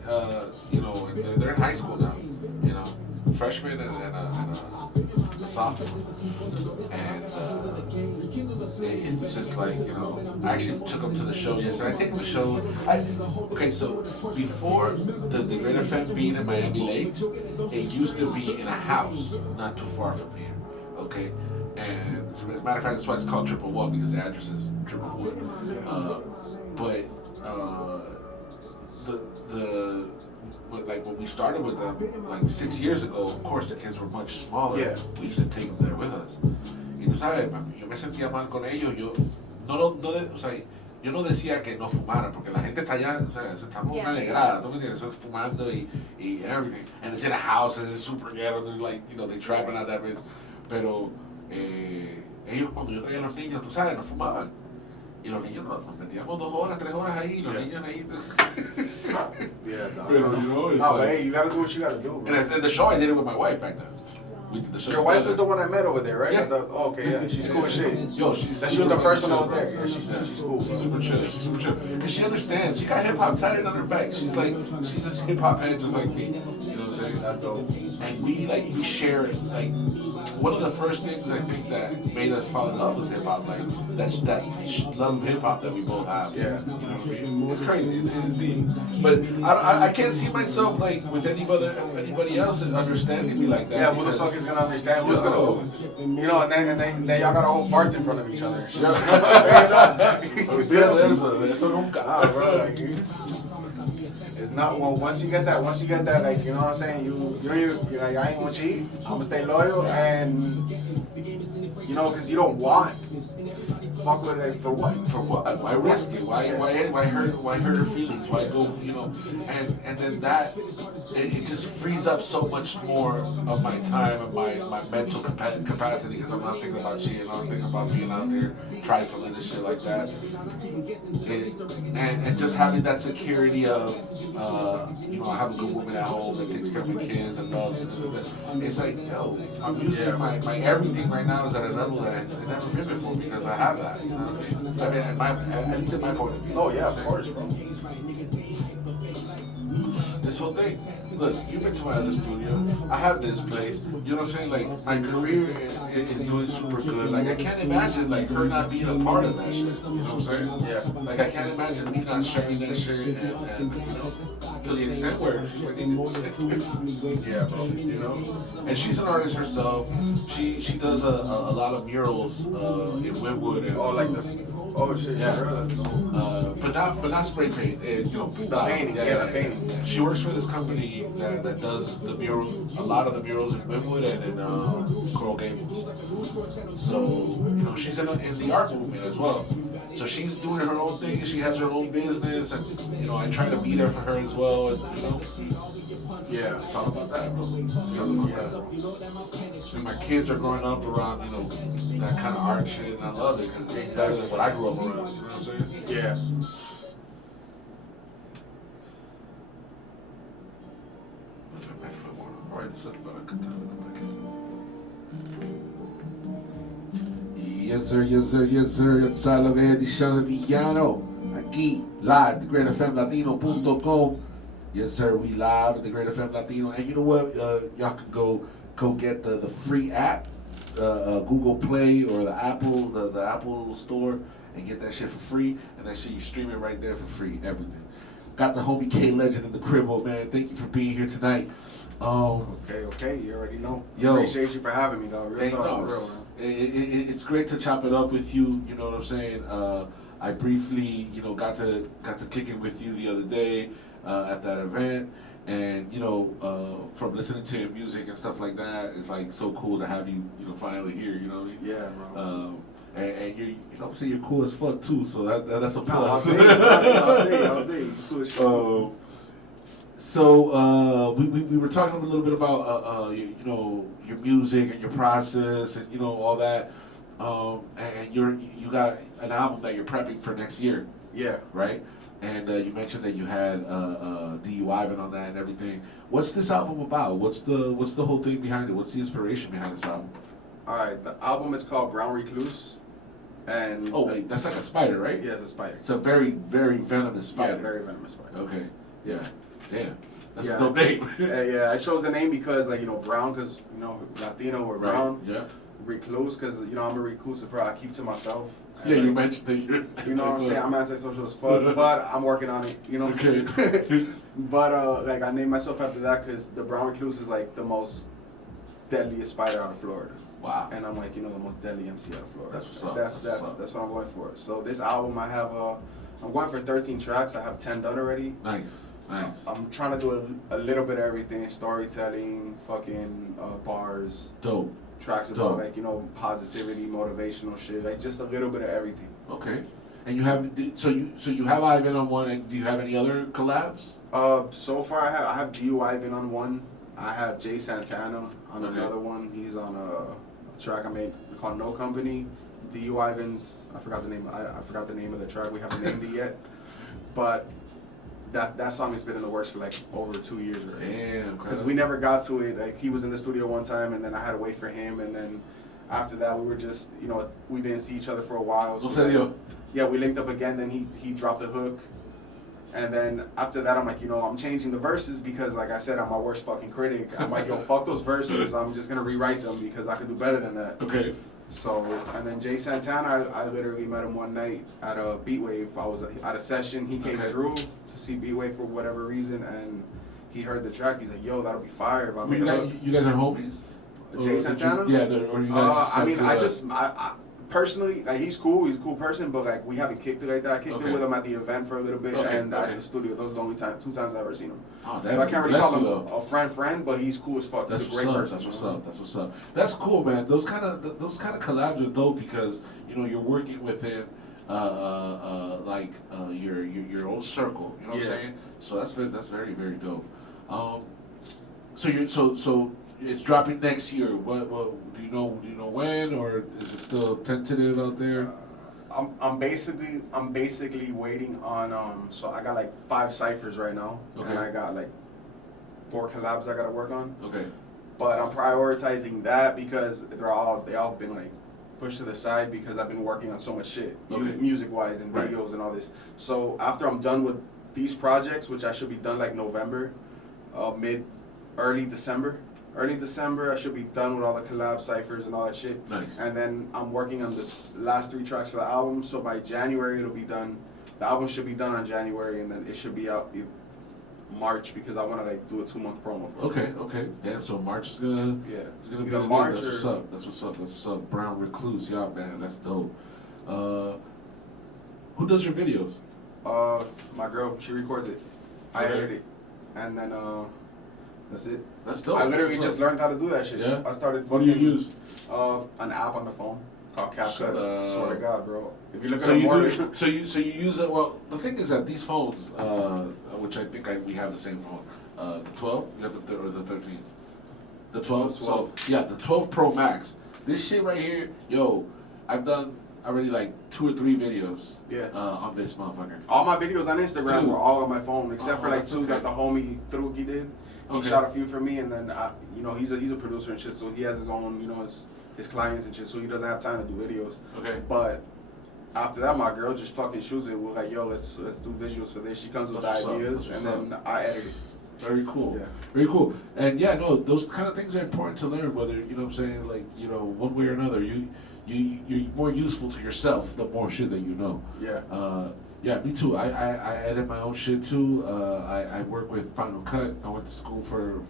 you know, and they're in high school now, you know, freshman and a sophomore. And it's just like, you know, I actually took them to the show yesterday. I take them to shows. Okay, so before the Great FM being in Miami Lakes, it used to be in a house not too far from here, okay? And as a matter of fact, that's why it's called Triple One, because the address is Triple One. But like when we started with them, like 6 years ago, of course the kids were much smaller. Yeah. We used to take them there with us. Y tú sabes, yo me sentía mal con ellos. Yo no decía que no fumaran, porque la gente está allá, o sea, estamos Yeah. una alegrada, ¿tú me entiendes? Eso fumando y everything. And it's in a house, and it's super ghetto, they're like, you know, they trapping out that bitch. Pero ellos cuando yo traía a los niños, tú sabes, no fumaban. Y los niños nos metíamos 2 horas, 3 horas ahí, y los niños ahí. Yeah, no. Pero, you know, it's No, like, but hey, you gotta do what you gotta do, bro. and at the show, I did it with my wife back then. We did the show Your wife together. was the one I met over there, right? Yeah. Oh, okay, yeah. She's cool as shit. Yo, she was the first one that was there. Yeah, she's cool, She's bro. super chill. She's super chill. Cause she understands. She got hip hop tatted on her back. She's a hip hop head just like me. You know what I'm saying? That's dope. And we share it. Like one of the first things I think that made us fall in love was hip hop. Like that's that love of hip hop that we both have. Yeah. You know what I mean? It's crazy. It's deep. But I can't see myself like with anybody else understanding me like that. Yeah, who the fuck is gonna understand? Who's gonna, you know, and then y'all gotta hold farts in front of each other. You know what I'm saying? Olvídate eso nunca. Nah, bro, like, it's not. Well, once you get that, like, you know what I'm saying? You're like, I ain't gonna cheat. I'm gonna stay loyal, and you know, because you don't want. Fuck with it for what? For what? Why risk it? Why hurt her feelings? Why go? You know, and then that it just frees up so much more of my time and my mental capacity because I'm not thinking about cheating. I'm thinking about being out there trifling and shit like that. And just having that security of you know, I have a good woman at home that takes care of my kids and loves. It's like, yo, my music, my everything right now is at a level that it's never been before because I have that. You know what I mean? At least in my point of view. Oh yeah, of course, bro. This whole thing. Look, you've been to my other studio. I have this place. You know what I'm saying? Like my career is doing super good. Like I can't imagine like her not being a part of that shit. You know what I'm saying? Yeah. Like I can't imagine me not sharing that shit and you know, to the extent where she's like, Yeah, bro. you know. And she's an artist herself. She does a lot of murals in Wynwood and Oh, like this. Oh shit, yeah. bro, that's dope. but not spray paint. You know, The painting, the painting. She works for this company that does the mural, a lot of the murals in Wynwood and in Coral Gables. So you know, she's in the art movement as well. So she's doing her own thing. She has her own business, and you know, I try to be there for her as well. And you know, Yeah. it's all about that, bro. It's all about that. And my kids are growing up around, you know, that kind of art shit, and I love it because it's better than what I grew up around. You know what I'm saying? Yeah. All right, this is about a good time. Yes, sir, yes, sir, yes, sir. Ya tú sabes lo que es D'shon El Villano. Aquí, live, Dagr8fm Latino.com. Yes, sir, we live at Dagr8fm Latino. And you know what? Y'all can go get the free app, Google Play or the Apple Store, and get that shit for free. And that shit, you stream it right there for free, everything. got the homie K Legend in the cribbo, man. Thank you for being here tonight. Okay, you already know. Yo. Appreciate you for having me, though. Real talk, for real, man. It's great to chop it up with you. You know what I'm saying? I briefly, got to kick it with you the other day at that event, and from listening to your music and stuff like that, it's like so cool to have you, finally here. You know what I mean? Yeah, bro. And you're, I'm saying you're cool as fuck too. So that's a No, plus. I'll day. You cool as shit, too. So we were talking a little bit about your music and your process and all that, and you got an album that you're prepping for next year, Yeah. right? And you mentioned that you had DUI on that and everything. What's this album about? What's the whole thing behind it? What's the inspiration behind this album? All right, the album is called Brown Recluse, and Oh wait, that's like a spider, right? yeah, it's a spider. It's a very very venomous spider. Yeah, very venomous spider. Okay. Yeah. Damn. That's Yeah. a dope name. Yeah, I chose the name because brown, because Latino or Right. brown. Yeah. Recluse, because I'm a recluse, bro. I keep to myself. Yeah, And, you mentioned that you're. You know what I'm saying? I'm antisocial as fuck, but I'm working on it. Okay. But I named myself after that because the brown recluse is like the most deadliest spider out of Florida. Wow. And I'm like, the most deadly MC out of Florida. That's what's up. That's what I'm going for. So this album, I have I'm going for 13 tracks. I have 10 done already. Nice. I'm trying to do a little bit of everything: storytelling, fucking bars, Dope. tracks about positivity, motivational shit, like just a little bit of everything. Okay. And you have so you have Ivan on one, and do you have any other collabs? So far I have DU Ivan on one. I have Jay Santana on Okay. another one. He's on a track I made called No Company. DU Ivan's I forgot the name. I forgot the name of the track. We haven't named it yet, but that song has been in the works for like over 2 years already. Damn. Because we never got to it. Like he was in the studio one time, and then I had to wait for him, and then after that we were just we didn't see each other for a while. No se dio. Yeah, we linked up again. Then he dropped the hook, and then after that I'm like, I'm changing the verses because like I said, I'm my worst fucking critic. I'm like, fuck those verses. I'm just gonna rewrite them because I could do better than that. Okay. So, and then Jay Santana, I literally met him one night at a Beatwave. I was at a session. He came through to see Beatwave for whatever reason, and he heard the track. He's like, "Yo, that'll be fire if I make it up." You guys are homies? Jay Santana? Yeah, or you guys I personally, like, he's cool. He's a cool person, but like we haven't kicked it like that. I kicked it with him at the event for a little bit, and at the studio. Those are the only two times I've ever seen him. Oh, I can't really call him a friend, but he's cool as fuck. He's a great person. That's what's up. That's cool, man. Those kind of collabs are dope because you're working within your own circle. You know what I'm saying? So that's very very dope. So it's dropping next year. What do you know when, or is it still tentative out there? I'm basically waiting on so I got like 5 ciphers right now, and I got like 4 collabs I gotta work on. Okay. But I'm prioritizing that because they all been like pushed to the side because I've been working on so much shit, music wise and videos and all this. So after I'm done with these projects, which I should be done like November, early December, I should be done with all the collab ciphers and all that shit. Nice. And then I'm working on the last 3 tracks for the album. So by January it'll be done. The album should be done on January, and then it should be out March because I want to like do a 2-month promo for it. Okay. Damn. So March is gonna it's gonna be the March. That's what's up. Brown Recluse, yeah, man. That's dope. Who does your videos? My girl, she records it. I edit it, and then that's it. That's dope. I literally just learned how to do that shit. Yeah. I started. What do you use? An app on the phone called CapCut. Swear to God, bro. If you look So at you use it. Well, the thing is that these phones, which I think we have the same phone, the 12, you have or the 13, the 12. So yeah, the 12 Pro Max. This shit right here, I've done already like 2 or 3 videos. On this motherfucker. All my videos on Instagram were all on my phone, except for like 2 that the homie Truki did. He shot a few for me, and then he's a producer and shit, so he has his own his clients and shit, so he doesn't have time to do videos. Okay. But after that, my girl just fucking shoots it. We're like, let's do visuals for this. She comes with the ideas, and then I edit it. Very cool. Yeah. Very cool. And those kind of things are important to learn. Whether what I'm saying, like one way or another, you're more useful to yourself the more shit that you know. Yeah. Yeah, me too. I edit my own shit too. I work with Final Cut. I went to school for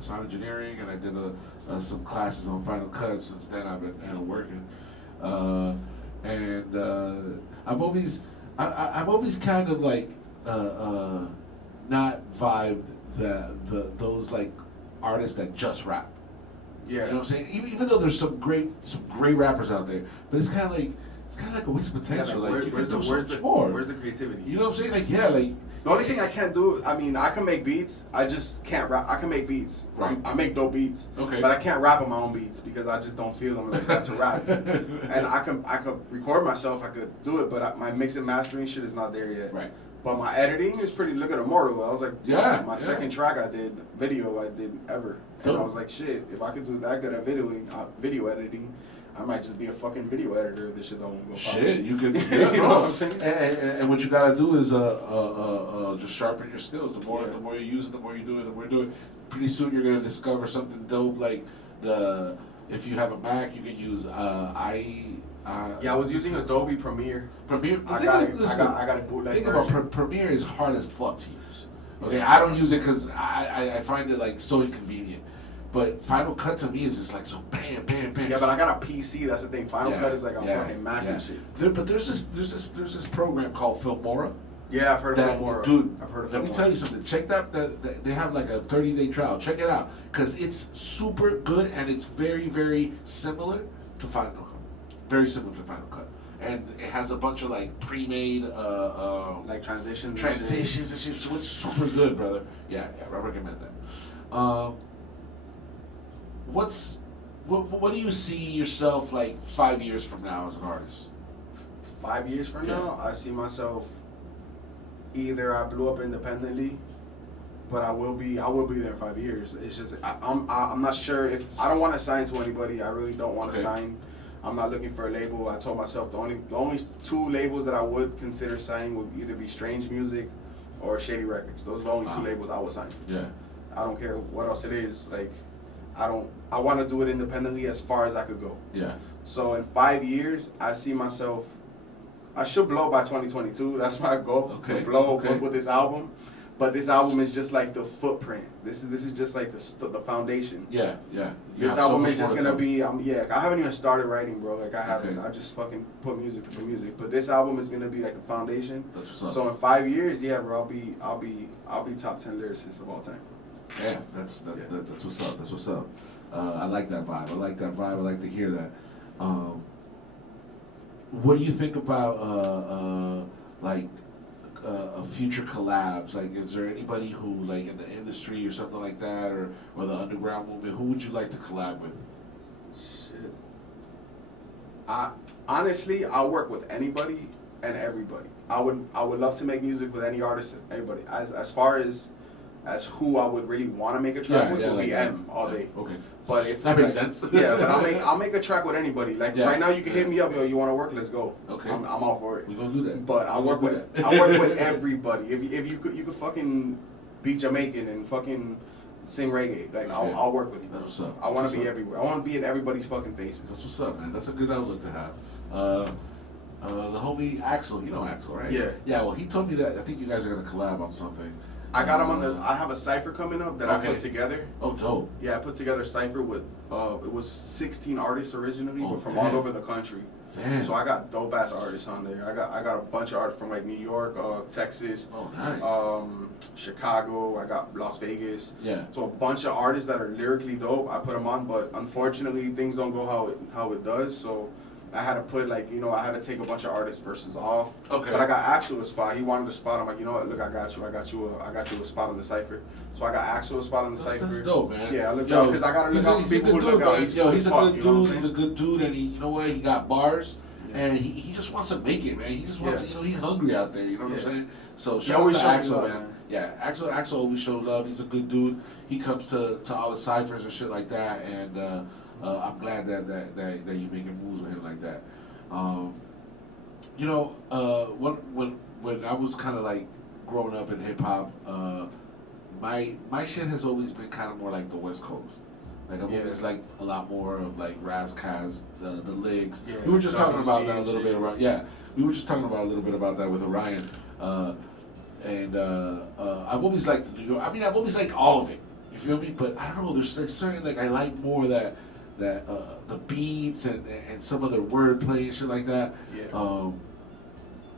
sound engineering, and I did some classes on Final Cut. Since then, I've been working, and I've always kind of like not vibed those like artists that just rap. Yeah. You know what I'm saying? Even though there's some great rappers out there, but it's kind of like a waste of potential. Yeah, like, you can do so where's much more. Where's the creativity? You know what I'm saying? Like, yeah, like the only thing I can't do, I mean, I can make beats. I just can't rap. I can make beats. Right. I make dope beats. Okay. But I can't rap on my own beats because I just don't feel them like that's a rap. And I could record myself. I could do it, but my mix and mastering shit is not there yet. right. But my editing is pretty. Look at Immortal. I was like, Yeah, My yeah. second track I did ever, and Dope. I was like, shit. If I could do that good at video editing, I might just be a fucking video editor if this shit don't go. Shit, you could. You Yeah, know what I'm saying? And what you gotta do is just sharpen your skills. The more you use it, the more you do it, the more you do it. Pretty soon you're gonna discover something dope. Like if you have a Mac, you can use Yeah, I was using Adobe Premiere. Premiere. I got a bootleg Think version. about Premiere is hard as fuck to use. Okay, I don't use it because I find it like so inconvenient. But Final Cut to me is just like so bam, bam, bam. Yeah, but I got a PC. That's the thing. Final Yeah, Cut is like a yeah, fucking Mac yeah. and shit. But there's this program called Filmora. Yeah, I've heard of Filmora. Dude, I've heard of let me Filmora. tell you something. Check that. They have like a 30-day trial. Check it out because it's super good and it's very, very similar to Final Cut. Very similar to Final Cut, and it has a bunch of like pre-made Like transitions. transitions and shit. So it's super good, brother. Yeah, I recommend that. What do you see yourself like 5 years from now as an artist? 5 years from Yeah. now, I see myself either I blew up independently, but I will be there in 5 years. It's just I'm not sure if I don't want to sign to anybody. I really don't want to Okay. sign. I'm not looking for a label. I told myself the only two labels that I would consider signing would either be Strange Music or Shady Records. Those are the only two labels I would sign to. Yeah. I don't care what else it is. Like I want to do it independently as far as I could go. Yeah. So in 5 years, I see myself. I should blow by 2022. That's my goal, Okay, to blow okay. with this album. But this album is just like the footprint. This is just like the foundation. Yeah. Yeah. You This have so album much is just more to gonna come. be. I haven't even started writing, bro. Like I haven't. Okay. I just fucking put music to put music. But this album is gonna be like the foundation. That's what's up. So in 5 years, yeah, bro, I'll be top 10 lyricist of all time. Yeah, that's what's up. That's what's up. I like that vibe. I like to hear that. What do you think about future collabs? Like, is there anybody who like in the industry or something like that, or the underground movement? Who would you like to collab with? Shit. Honestly, I'll work with anybody and everybody. I would love to make music with any artist, anybody. As far as who I would really want to make a track with would like be that. M all day. Okay. But if That makes sense. Yeah, but I'll make a track with anybody. Like Yeah. right now, you can hit me up, yo. You want to work? Let's go. Okay. I'm all for it. We're gonna do that. But I We're work gonna with do that. I work with everybody. If you could fucking be Jamaican and fucking sing reggae. Like Okay. I'll work with you. That's what's up. I want That's to be what's up. everywhere. I want to be in everybody's fucking faces. That's what's up, man. That's a good outlook to have. The homie Axel, you know Axel, right? Yeah. Yeah. Well, he told me that. I think you guys are gonna collab on something. I got him on the. I have a cipher coming up that I Okay. put together. Oh, dope. Yeah, I put together a cipher with. It was 16 artists originally, Oh, but from damn. all over the country. Damn. So I got dope ass artists on there. I got a bunch of artists from like New York, Texas, Oh, nice. Chicago. I got Las Vegas. Yeah. So a bunch of artists that are lyrically dope. I put them on, but unfortunately things don't go how it does. So I had to put I had to take a bunch of artists verses off. Okay. But I got Axel a spot. He wanted a spot. I'm like, you know what? Look, I got you a spot on the cipher. So I got Axel a spot on the cipher. That's dope, man. Yeah, I looked out because I gotta look out for people who look out. He's Yo, cool he's as a fuck, good you know what I'm dude. He's a saying? good dude, and you know what? He got bars, Yeah. and he just wants to make it, man. He just wants to, he's hungry out there. You know what I'm Yeah. saying? So He shout out always to shows Axel, love, man. man. Yeah, Axel always shows love. He's a good dude. He comes to all the ciphers and shit like that, and I'm glad that you making moves with him like that. When I was kind of like growing up in hip hop, my shit has always been kind of more like the West Coast. Like I've always liked a lot more of like Razzcast, the Ligs. Yeah, We were just talking about that a WC little bit. and Around, yeah, we were just talking about a little bit about that with Orion. I've always liked the New York. I mean, I've always liked all of it. You feel me? But I don't know. There's like certain like I like more that the beats and some of the wordplay and shit like that. Yeah.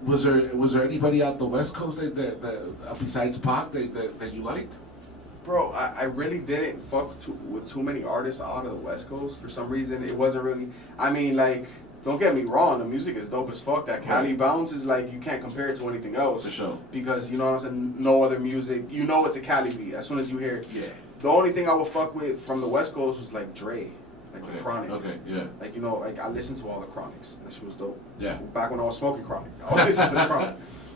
Was there anybody out the West Coast that besides Pac that you liked? Bro, I really didn't fuck with too many artists out of the West Coast. For some reason, it wasn't really. I mean, like, don't get me wrong, the music is dope as fuck. That Cali bounce is like, you can't compare it to anything else. For sure. Because, you know what I'm saying, no other music, you know it's a Cali beat as soon as you hear it. Yeah. The only thing I would fuck with from the West Coast was like Dre. Like Okay. the Chronic. Okay, yeah. Like, you know, like I listened to all the Chronics. That shit was dope. Yeah. Back when I was smoking Chronic, I would listen to the Chronic.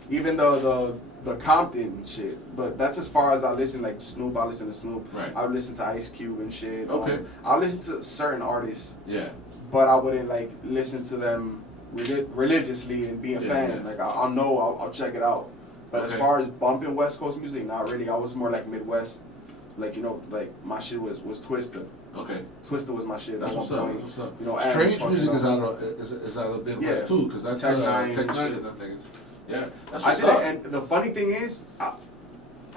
Even the Compton shit. But that's as far as I listen. Like Snoop, I listen to Snoop. Right. I would listen to Ice Cube and shit. Okay. I listen to certain artists. Yeah. But I wouldn't like listen to them religiously and be a fan. Yeah. Like I'll know, I'll check it out. But as far as bumping West Coast music, not really. I was more like Midwest. Like, you know, like my shit was Twista. Okay. Twista was my shit. That's at what's one up. point. That's what's up. You know, Strange and music fucking, is out of Midwest Yeah. too, because that's Tech Nine Tech and Nine shit. and them niggas. Yeah. That's I what's didn't, up. and the funny thing is,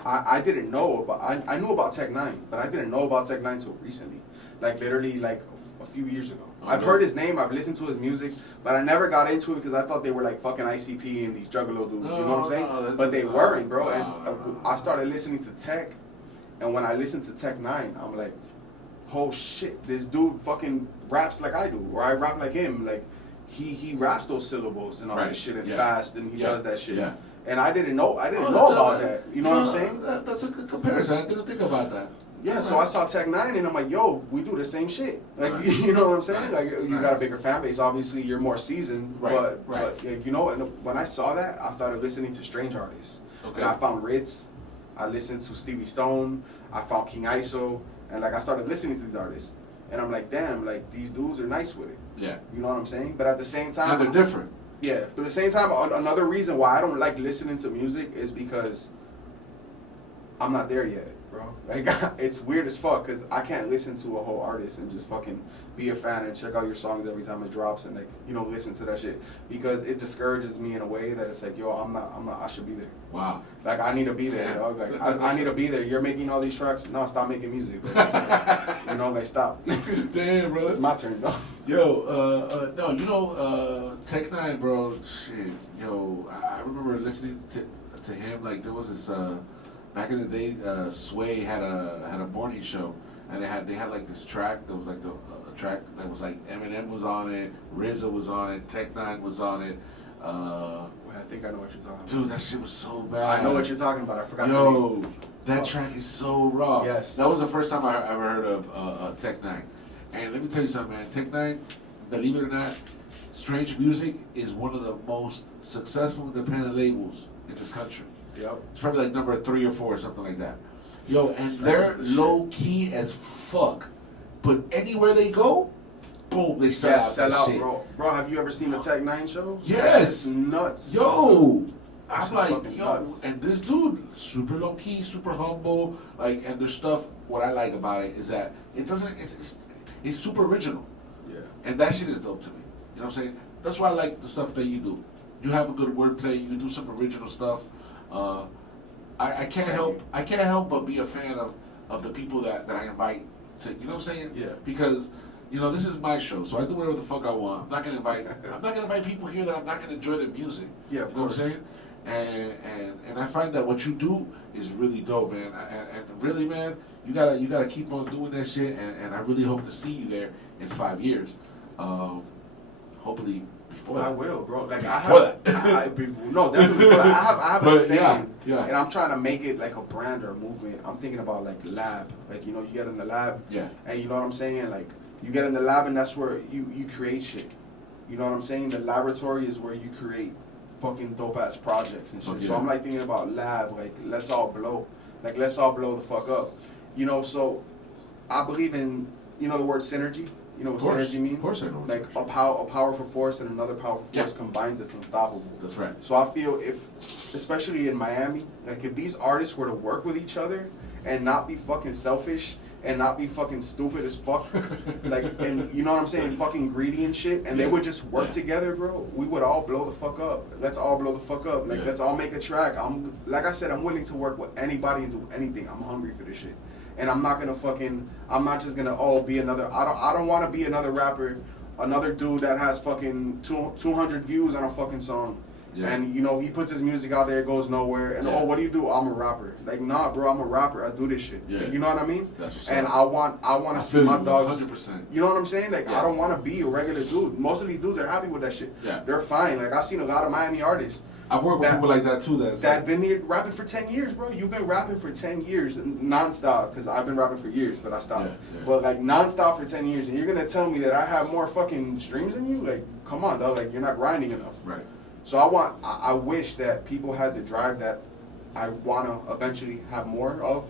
I didn't know about. I knew about Tech Nine, but I didn't know about Tech Nine till recently. Like literally, like a few years ago. Okay. I've heard his name. I've listened to his music, but I never got into it because I thought they were like fucking ICP and these Juggalo dudes. You know what I'm saying? But they weren't, bro. And I started listening to Tech, and when I listened to Tech Nine, I'm like, oh shit, this dude fucking raps like I do, or I rap like him. Like he raps those syllables and all this shit and fast, and he does that shit. Yeah. And I didn't know about that. You know what I'm saying? That's a good comparison. I didn't think about that. Yeah, so I saw Tech Nine and I'm like, yo, we do the same shit. Like, you know what I'm saying? Nice. Like, you got a bigger fan base. Obviously, you're more seasoned. Right, But like, you know, and when I saw that, I started listening to strange artists. Okay. And I found Ritz. I listened to Stevie Stone. I found King ISO. And like, I started listening to these artists. And I'm like, damn, like, these dudes are nice with it. Yeah. You know what I'm saying? But at the same time, Now they're different. yeah, but at the same time, another reason why I don't like listening to music is because I'm not there yet, bro. Like, it's weird as fuck because I can't listen to a whole artist and just fucking be a fan and check out your songs every time it drops and, like, you know, listen to that shit because it discourages me in a way that it's like, yo, I'm not, I should be there. Wow. Like, I need to be there, dog. Like, I need to be there. You're making all these tracks. No, stop making music. Like, you know, like, stop. Damn, bro. It's my turn, dog. Yo, no, you know, Tech Nine, bro. Shit, yo, I remember listening to him. Like there was this back in the day. Sway had a morning show, and they had like this track that was like the track that was like Eminem was on it, RZA was on it, Tech Nine was on it. Wait, I think I know what you're talking about. Dude, that shit was so bad. I know what you're talking about. I forgot. Yo, that track is so raw. Yes. That was the first time I ever heard of Tech Nine. And let me tell you something, man. Tech Nine, believe it or not, Strange Music is one of the most successful independent labels in this country. Yep. It's probably like number 3 or 4 or something like that. Yo, and they're low key as fuck. But anywhere they go, boom, they sell out sell that out, shit. bro. Bro, have you ever seen the Tech Nine show? Yes. It's nuts. Yo, I'm It's like, fucking yo, nuts. and this dude, super low key, super humble, like, and their stuff. What I like about it is that it doesn't. It's super original, Yeah. and that shit is dope to me. You know what I'm saying? That's why I like the stuff that you do. You have a good wordplay. You do some original stuff. I can't help but be a fan of the people that I invite to. You know what I'm saying? Yeah. Because you know this is my show, so I do whatever the fuck I want. I'm not gonna invite people here that I'm not gonna enjoy their music. Yeah, You know what I'm saying? And I find that what you do is really dope, man. And really, man, you gotta keep on doing that shit. And I really hope to see you there in 5 years. Hopefully before Well, I that. will, bro. Like Before no, definitely. Before that. I have a But, saying, yeah. and I'm trying to make it like a brand or a movement. I'm thinking about like lab, like you know, you get in the lab, Yeah. and you know what I'm saying, like you get in the lab, and that's where you create shit. You know what I'm saying? The laboratory is where you create fucking dope ass projects and shit. Okay. So I'm like thinking about lab, like let's all blow the fuck up. You know, so I believe in the word synergy. You know what Of course. synergy means? Of course I know what Like synergy a powerful force and another powerful force Yeah. combines, it's unstoppable. That's right. So I feel if, especially in Miami, like if these artists were to work with each other and not be fucking selfish and not be fucking stupid as fuck, like, and you know what I'm saying, fucking greedy and shit, and they would just work together, bro, we would all blow the fuck up. Let's all blow the fuck up. Like, let's all make a track. Like I said, I'm willing to work with anybody and do anything. I'm hungry for this shit, and I'm not just gonna be another. I don't want to be another rapper, another dude that has fucking 200 views on a fucking song. Yeah. And you know, he puts his music out there, it goes nowhere. And what do you do? I'm a rapper. Like, nah, bro, I'm a rapper. I do this shit. Yeah. Like, you know what I mean? That's what's and up. I want to see my dogs. 100%. You know what I'm saying? Like, I don't want to be a regular dude. Most of these dudes are happy with that shit. Yeah. They're fine. Like, I've seen a lot of Miami artists. I've worked with people like that too. That been here rapping for 10 years, bro. You've been rapping for 10 years nonstop. Because I've been rapping for years, but I stopped. Yeah. But like nonstop for 10 years, and you're gonna tell me that I have more fucking streams than you? Like, come on, dog. Like, you're not grinding enough. Right. So I wish that people had the drive that I want to eventually have more of,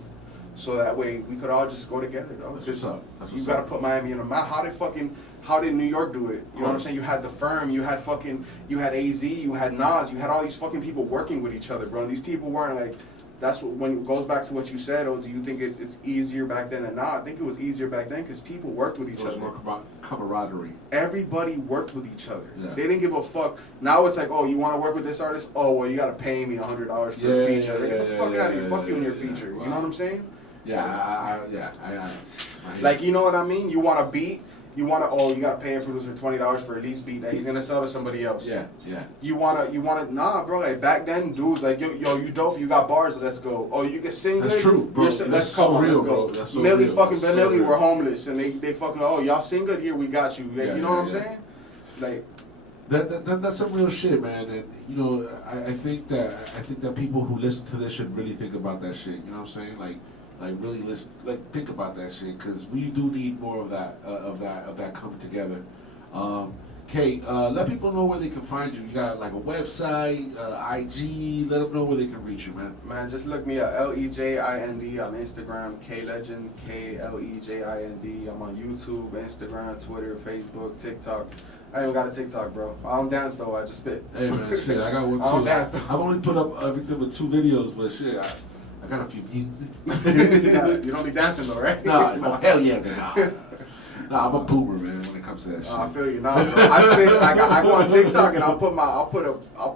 so that way we could all just go together, though. That's what's up. You got to put Miami in the map. How did New York do it? You know what I'm saying? You had The Firm, you had AZ, you had Nas, you had all these fucking people working with each other, bro. And these people weren't like, that's what, when it goes back to what you said, do you think it's easier back then than now? I think it was easier back then because people worked with each other. It was more camaraderie. Everybody worked with each other. Yeah. They didn't give a fuck. Now it's like, oh, you want to work with this artist? Oh, well, you got to pay me $100 for a feature. Get the fuck out of here. Fuck you and your feature. Wow. You know what I'm saying? Yeah, I like, you know what I mean? You want to beat. You gotta pay a producer $20 for a lease beat that he's gonna sell to somebody else. Yeah. You wanna, nah, bro. Like back then, dudes like, yo, you dope, you got bars, let's go. Oh, you can sing. That's true, bro. Let's so real, bro. That's so Millie real. Fucking Benelli were homeless, and they fucking, oh, y'all sing good here, we got you. Like, you know what I'm saying? Like. That's some real shit, man. And you know, I think that people who listen to this should really think about that shit. You know what I'm saying? Like really listen, like think about that shit, because we do need more of that coming together. Kate, let people know where they can find you. You got like a website, IG. Let them know where they can reach you, man. Man, just look me up, LEJIND on Instagram, KLEJIND, KLEJIND. I'm on YouTube, Instagram, Twitter, Facebook, TikTok. I ain't got a TikTok, bro. I don't dance though. I just spit. Hey man, shit, I got one too. I don't dance though. I've only put up everything with 2 videos, but shit, I got a few. You don't be dancing though, right? No, hell yeah, man. Nah, I'm a boomer, man, when it comes to that shit. I feel you, bro. I go on TikTok and I'll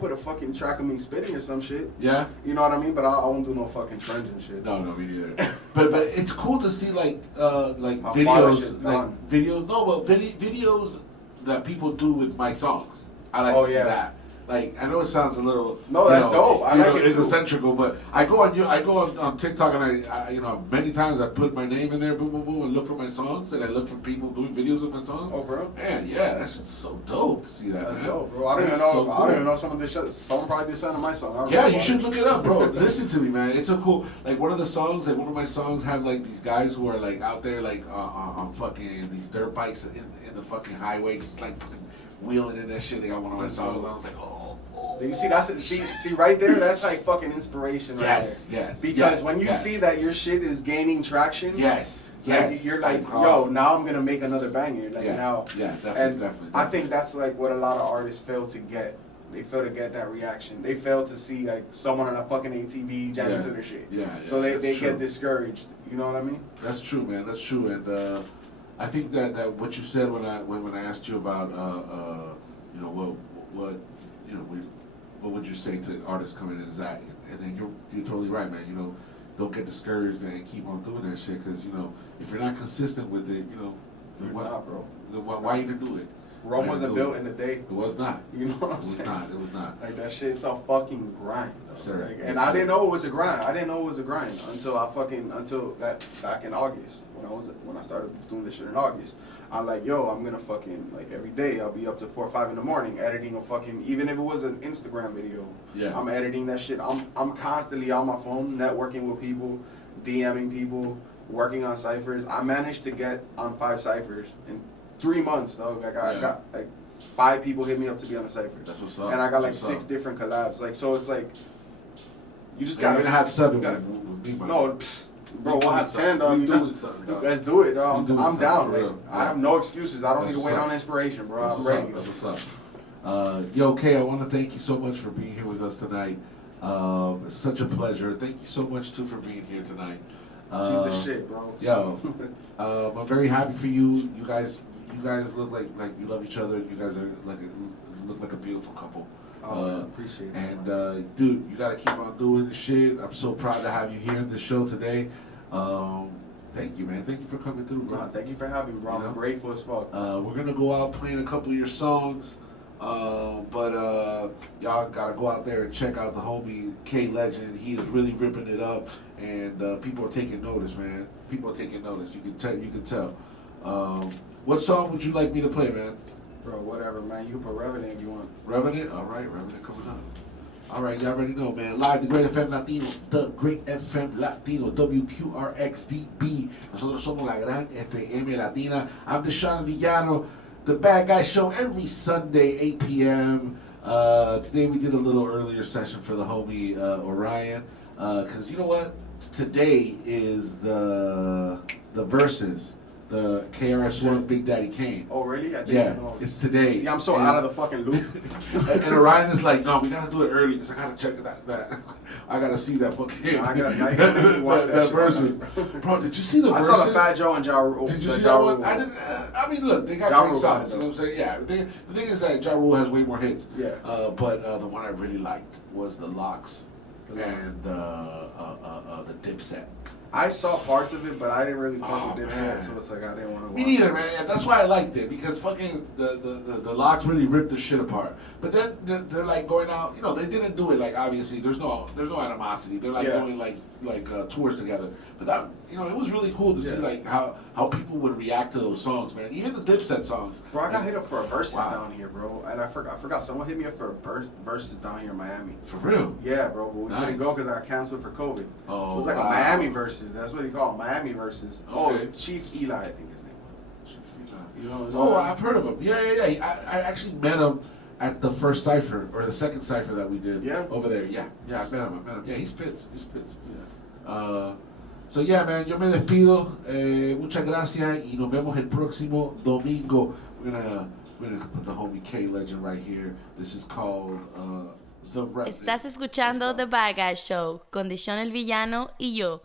put a fucking track of me spitting or some shit. Yeah. You know what I mean? But I won't do no fucking trends and shit. No, me neither. but it's cool to see like videos, videos that people do with my songs. I like to see that. Like, I know it sounds a little that's dope. I like it egocentrical, but I go on TikTok and I many times I put my name in there, boom, boom, boom, and look for my songs, and I look for people doing videos of my songs. Oh, bro. Man, yeah, that's just so dope to see that. That's dope, bro. I don't even know some of this shit. Someone probably did something to my song. Yeah, you should look it up, bro. Listen to me, man. It's so cool. Like one of my songs have like these guys who are like out there like on fucking these dirt bikes in the fucking highway, just like fucking wheeling in that shit. They got one of my songs. I was like, oh. You see right there. That's like fucking inspiration. Yes. Because when you see that your shit is gaining traction. You're like, yo, now I'm gonna make another banger. Like now. Yeah, definitely. I think that's like what a lot of artists fail to get. They fail to get that reaction. They fail to see like someone on a fucking ATV jamming to their shit. So they get discouraged. You know what I mean? That's true, man. That's true. And I think that what you said when I asked you about what would you say to artists coming in as that? And then you're totally right, man. You know, don't get discouraged and keep on doing that shit, because if you're not consistent with it, why even do it? Rome wasn't built in a day. It was not. You know what I'm saying? It was not. Like, that shit's a fucking grind. Sir. Like, and I didn't know it was a grind. Until back in August, when I started doing this shit in August. I'm like, yo, I'm gonna fucking, like, every day I'll be up to 4 or 5 in the morning editing a fucking, even if it was an Instagram video. Yeah. I'm editing that shit. I'm constantly on my phone, networking with people, DMing people, working on ciphers. I managed to get on 5 ciphers in 3 months, though. Like, I got like 5 people hit me up to be on the cipher. That's what's up. And I got like 6 different collabs. Like, so it's like, you just gotta have 7. Bro, we'll have 10, dog. Let's do it, dog. I'm down. Like, I have no excuses. I don't need to wait on inspiration, bro. I'm ready. That's what's up. Yo, Kay, I want to thank you so much for being here with us tonight. It's such a pleasure. Thank you so much, too, for being here tonight. She's the shit, bro. Yo, I'm very happy for you. You guys look like you love each other. You guys are look like a beautiful couple. Oh, appreciate it. And dude, you gotta keep on doing the shit. I'm so proud to have you here in the show today. Thank you, man. Thank you for coming through, bro. Thank you for having me, bro. I'm grateful as fuck. We're gonna go out playing a couple of your songs. But y'all gotta go out there and check out the homie K Legend. He is really ripping it up, and people are taking notice, man. People are taking notice. You can tell. You can tell. What song would you like me to play, man? Bro, whatever, man. You can put Revenant if you want. Revenant? All right, Revenant coming up. All right, y'all already know, man. Live Dagr8fm Latino, Dagr8fm Latino, WQRXDB. Nosotros somos la gran FM Latina. I'm D'shon El Villano. The Bad Guy Show every Sunday, 8 p.m. Today we did a little earlier session for the homie Orion. Because you know what? Today is the verses. The KRS-One Big Daddy Kane. Oh, really? I didn't know. It's today. See, I'm so out of the fucking loop. and Orion is like, no, we gotta do it early because I gotta check that. I gotta see that fucking. I gotta watch that verses. Bro, did you see the verses? I saw the Fat Joe and Ja Rule. Did you see that one? I didn't. I mean, look, they got Ja great Rule songs. You know what I'm saying? Yeah. The thing is that Ja Rule has way more hits. Yeah. But the one I really liked was the Locks and the Dipset. I saw parts of it, but I didn't really fuck with Dipset, so it's like I didn't want to watch Me neither, man. Yeah, that's why I liked it, because fucking the Locks really ripped the shit apart. But then they're like going out, you know, they didn't do it like, obviously there's no animosity. They're like going like tours together. But that, you know, it was really cool to see like how people would react to those songs, man. Even the Dipset songs. Bro, I got hit up for a versus down here, bro, and I forgot someone hit me up for a versus down here in Miami. For real? Yeah, bro, but we couldn't go because I got canceled for COVID. Oh, it was like a Miami versus. That's what he called Miami versus. Okay. Oh, Chief Eli, I think his name was. You know, I've heard of him. Yeah. I actually met him at the first cipher or the second cipher that we did over there. Yeah, I met him. Yeah, he spits. Yeah. So yeah, man, yo me despido. Muchas gracias y nos vemos el próximo domingo. We're gonna put the homie K Legend right here. This is called The Revenant. Estás escuchando The Bad Guy Show con D'shon El Villano y yo,